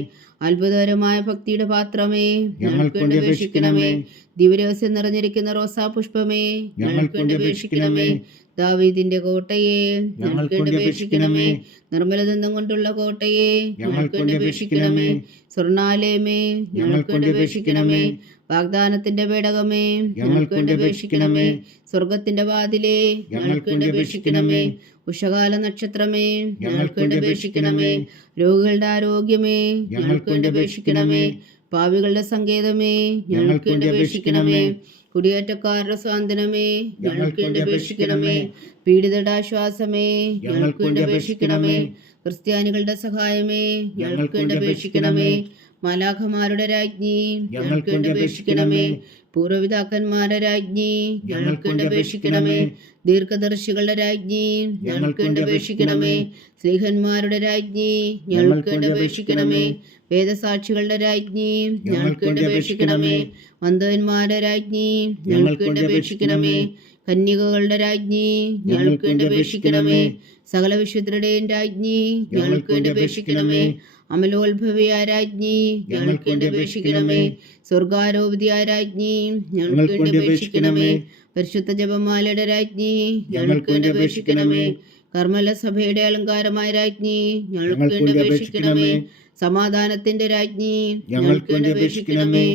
അത്ഭുതകരമായ ഭക്തിയുടെ പാത്രമേ, ഞങ്ങൾക്ക് വേണ്ടി അപേക്ഷിക്കണമേ. ദിവരഹസ്യം നിറഞ്ഞിരിക്കുന്ന റോസാ പുഷ്പമേ, ഞങ്ങൾക്ക് വേണ്ടി അപേക്ഷിക്കണമേ. ദാവീദിന്റെ കോട്ടയെ, ഞങ്ങൾക്ക് വേണ്ടി അപേക്ഷിക്കണമേ. നിർമ്മലദന്തം കൊണ്ടുള്ള കോട്ടയെ, ഞങ്ങൾക്ക് വേണ്ടി അപേക്ഷിക്കണമേ. സ്വർണാലയമേ, ഞങ്ങൾക്ക് വേണ്ടി അപേക്ഷിക്കണമേ. വാഗ്ദാനത്തിന്റെ പേടകമേ, ഞങ്ങൾക്ക് വേണ്ടി അപേക്ഷിക്കണമേ. സ്വർഗത്തിന്റെ വാതിലേ, ഞങ്ങൾക്ക് വേണ്ടി അപേക്ഷിക്കണമേ. ഉഷകാല നക്ഷത്രമേ, ഞങ്ങൾക്ക് വേണ്ടി അപേക്ഷിക്കണമേ. രോഗികളുടെ ആരോഗ്യമേ, ഞങ്ങൾക്ക് വേണ്ടി അപേക്ഷിക്കണമേ. പാപികളുടെ സങ്കേതമേ, ഞങ്ങൾക്ക് വേണ്ടി അപേക്ഷിക്കണമേ. കുടിയേറ്റക്കാരുടെ സ്വാതന്ത്ര്യമേ, ഞങ്ങൾക്ക് വേണ്ടി അപേക്ഷിക്കണമേ. പീഡിതരുടെ ആശ്വാസമേ, ഞങ്ങൾക്ക് വേണ്ടി അപേക്ഷിക്കണമേ. ക്രിസ്ത്യാനികളുടെ സഹായമേ, ഞങ്ങൾക്ക് വേണ്ടി അപേക്ഷിക്കണമേ. മാലാഖമാരുടെ രാജ്ഞി, ഞങ്ങൾക്ക് വേണ്ടി അപേക്ഷിക്കണമേ. പൂർവ്വപിതാക്കന്മാരുടെ രാജ്ഞി, ഞങ്ങൾക്ക് വേണ്ടി അപേക്ഷിക്കണമേ. ദീർഘദർശികളുടെ രാജ്ഞി, ഞങ്ങൾക്ക് വേണ്ടി അപേക്ഷിക്കണമേ. സ്ലീഹന്മാരുടെ രാജ്ഞി, ഞങ്ങൾക്ക് വേണ്ടി അപേക്ഷിക്കണമേ. വേദസാക്ഷികളുടെ രാജ്ഞി, ഞങ്ങൾക്ക് വേണ്ടി അപേക്ഷിക്കണമേ. വന്ധവന്മാരുടെ രാജ്ഞി, ഞങ്ങൾക്ക് വേണ്ടി അപേക്ഷിക്കണമേ. കന്യകകളുടെ രാജ്ഞി, ഞങ്ങൾക്ക് വേണ്ടി അപേക്ഷിക്കണമേ. സകല വിശുദ്ധരുടെയും രാജ്ഞി, ഞങ്ങൾക്ക് വേണ്ടി അപേക്ഷിക്കണമേ. അമലോത്ഭവയായ രാജ്ഞി, ഞങ്ങൾക്ക് വേണ്ടി അപേക്ഷിക്കണമേ. സ്വർഗാരോപിതയായ രാജ്ഞി, ഞങ്ങൾക്ക് വേണ്ടി അപേക്ഷിക്കണമേ. പരിശുദ്ധ ജപമാലയുടെ രാജ്ഞി, ഞങ്ങൾക്ക് വേണ്ടി അപേക്ഷിക്കണമേ. കർമ്മല സഭയുടെ അലങ്കാരമായ രാജ്ഞി, ഞങ്ങൾക്ക് വേണ്ടി അപേക്ഷിക്കണമേ. സമാധാനത്തിന്റെ രാജ്ഞി, ഞങ്ങൾക്ക് വേണ്ടി അപേക്ഷിക്കണമേ.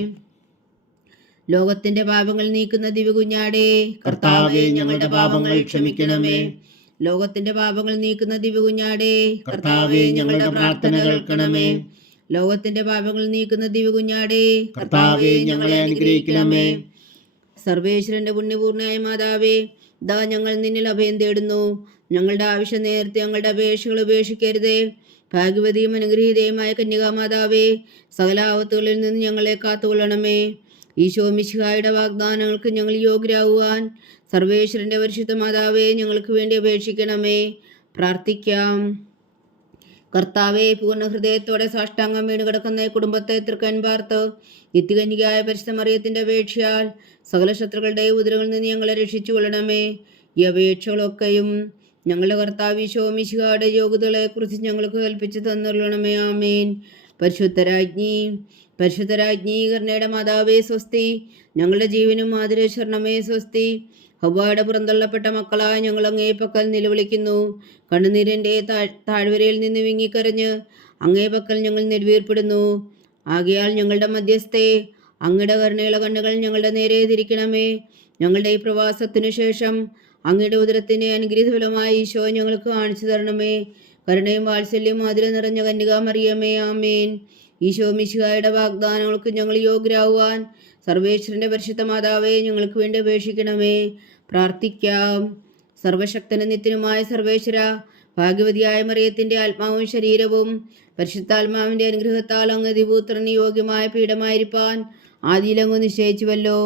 ലോകത്തിന്റെ പാപങ്ങൾ നീക്കുന്ന ദിവ്യകുഞ്ഞാടേ, കർത്താവേ ഞങ്ങളുടെ പാപങ്ങൾ ക്ഷമിക്കണമേ. ലോകത്തിന്റെ പാപങ്ങൾ നീക്കുന്ന ദിവ്യകുഞ്ഞാടേ, കർത്താവേ ഞങ്ങളുടെ പ്രാർത്ഥന കേൾക്കണമേ. ലോകത്തിന്റെ പാപങ്ങൾ നീക്കുന്ന ദിവ്യകുഞ്ഞാടേ, കർത്താവേ ഞങ്ങളെ അനുഗ്രഹിക്കണമേ. സർവേശ്വരന്റെ പുണ്യപൂർണ്ണയായ മാതാവേ, ദാ ഞങ്ങൾ നിന്നിൽ അഭയം തേടുന്നു. ഞങ്ങളുടെ ആവശ്യം നേരത്തെ ഞങ്ങളുടെ അപേക്ഷകൾ ഉപേക്ഷിക്കരുതേ. ഭാഗ്യവതിയും അനുഗ്രഹീതയുമായ കന്യകാമാതാവേ, സകല ആപത്തുകളിൽ നിന്ന് ഞങ്ങളെ കാത്തുകൊള്ളണമേ. ഈശോ മിശിഹായുടെ വാഗ്ദാനങ്ങൾക്ക് ഞങ്ങൾ യോഗ്യരാകുവാൻ സർവേശ്വരന്റെ പരിശുദ്ധ മാതാവേ, ഞങ്ങൾക്ക് വേണ്ടി അപേക്ഷിക്കണമേ. പ്രാർത്ഥിക്കാം. കർത്താവെ, പൂർണ്ണ ഹൃദയത്തോടെ സാഷ്ടാംഗം വീണ് കിടക്കുന്ന കുടുംബത്തെ തൃക്കൻ പാർത്ത് നിത്യകന്യകയായ പരിശുദ്ധ മറിയത്തിന്റെ അപേക്ഷയാൽ സകല ശത്രുക്കളുടെ ഉദരങ്ങളിൽ നിന്ന് ഞങ്ങളെ രക്ഷിച്ചു കൊള്ളണമേ. ഈ അപേക്ഷകളൊക്കെയും ഞങ്ങളുടെ കർത്താവ് ഈശോ മിശിഹായുടെ യോഗ്യതകളെ കുറിച്ച് ഞങ്ങൾക്ക് കൽപ്പിച്ചു തന്നുള്ളണമേ. ആമേൻ. പരിശുദ്ധരാജ്ഞി, പരിശുദ്ധരാജ്ഞി കരുണയുടെ മാതാവേ സ്വസ്തി. ഞങ്ങളുടെ ജീവനും മാതിരേശ്വരണമേ സ്വസ്തി. ഹവ്വയുടെ പുറന്തള്ളപ്പെട്ട മക്കളായ ഞങ്ങൾ അങ്ങേ പക്കൽ നിലവിളിക്കുന്നു. കണ്ണുനീരിൻ്റെ താഴ്വരയിൽ നിന്ന് വിങ്ങിക്കരഞ്ഞ് അങ്ങേ പക്കൽ ഞങ്ങൾ നെടുവീർപ്പെടുന്നു. ആകയാൽ ഞങ്ങളുടെ മധ്യസ്ഥേ, അങ്ങയുടെ കരുണയുള്ള കണ്ണുകൾ ഞങ്ങളുടെ നേരെ തിരിക്കണമേ. ഞങ്ങളുടെ ഈ പ്രവാസത്തിനു ശേഷം അങ്ങയുടെ ഉദരത്തിൻ്റെ അനുഗ്രഹഫലമായി ഈശോ ഞങ്ങൾക്ക് കാണിച്ചു തരണമേ. കരുണയും വാത്സല്യവും മാതിര നിറഞ്ഞ കന്യകാ മറിയമേ, ആമേൻ. ഈശോ മിശിഹായുടെ വാഗ്ദാനങ്ങൾക്ക് ഞങ്ങൾ യോഗ്യരാകുവാൻ സർവേശ്വരന്റെ പരിശുദ്ധ മാതാവേ, ഞങ്ങൾക്ക് വേണ്ടി അപേക്ഷിക്കണമേ. പ്രാർത്ഥിക്കാം. സർവശക്തനും നിത്യനുമായ സർവേശ്വര, ഭാഗ്യവതിയായ മറിയത്തിന്റെ ആത്മാവും ശരീരവും പരിശുദ്ധാത്മാവിന്റെ അനുഗ്രഹത്താൽ അങ്ങ് ദിവ്യപുത്രന് യോഗ്യമായ പീഠമായിരിക്കാൻ ആദിയിലങ്ങ് നിശ്ചയിച്ചുവല്ലോ.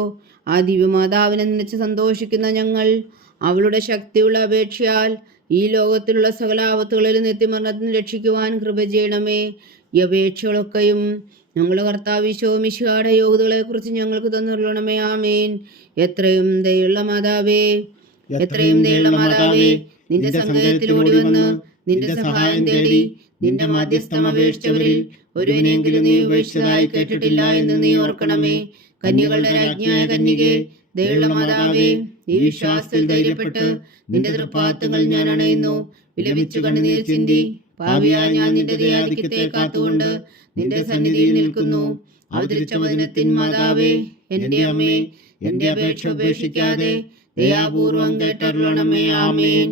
ആ ദിവ്യമാതാവിനെ നനച്ച് സന്തോഷിക്കുന്ന ഞങ്ങൾ അവളുടെ ശക്തിയുള്ള അപേക്ഷയാൽ ഈ ലോകത്തിലുള്ള സകല ആപത്തുകളിൽ നിത്യമരണത്തിന് രക്ഷിക്കുവാൻ കൃപ ചെയ്യണമേ. ഈ അപേക്ഷകളൊക്കെയും ഞങ്ങളുടെ കർത്താവ് ഈശോ മിശിഹായുടെ യോഗ്യതകളെ കുറിച്ച് ഞങ്ങൾക്ക് തന്നുള്ളണമേ. ആമേൻ. എത്രയും ദയുള്ള മാതാവേ, എത്രയും ദയുള്ള മാതാവേ, നിന്റെ സങ്കേതത്തിലൂടെ വന്ന് നിന്റെ സഹായം തേടി നിന്റെ മാധ്യസ്ഥം അപേക്ഷിച്ചവരിൽ ഒരുവനെങ്കിലും നീ ഉപേക്ഷിച്ചതായി കേട്ടിട്ടില്ല എന്ന് നീ ഓർക്കണമേ. കന്യകളുടെ രാജ്ഞിയായ കന്യകേ, ദയുള്ള മാതാവേ, ഈ വിശ്വാസത്തിൽ ധൈര്യപ്പെട്ട് നിന്റെ തൃപ്പാദങ്ങൾ ഞാൻ അണയുന്നു. വിലപിച്ചു കണ്ണുനീർ ചിന്തി പാപിയായ ഞാൻ നിന്റെ ദയാധിക്യത്തെ കാത്തുകൊണ്ട് നിന്റെ സന്നിധിയിൽ നിൽക്കുന്നു. അവതരിച്ച വചനത്തിൻ മാതാവേ, എൻ്റെ അമ്മേ, എൻ്റെ അപേക്ഷ ഉപേക്ഷിക്കാതെ ദയാപൂർവം കേട്ടരുളണമേ. ആമേൻ.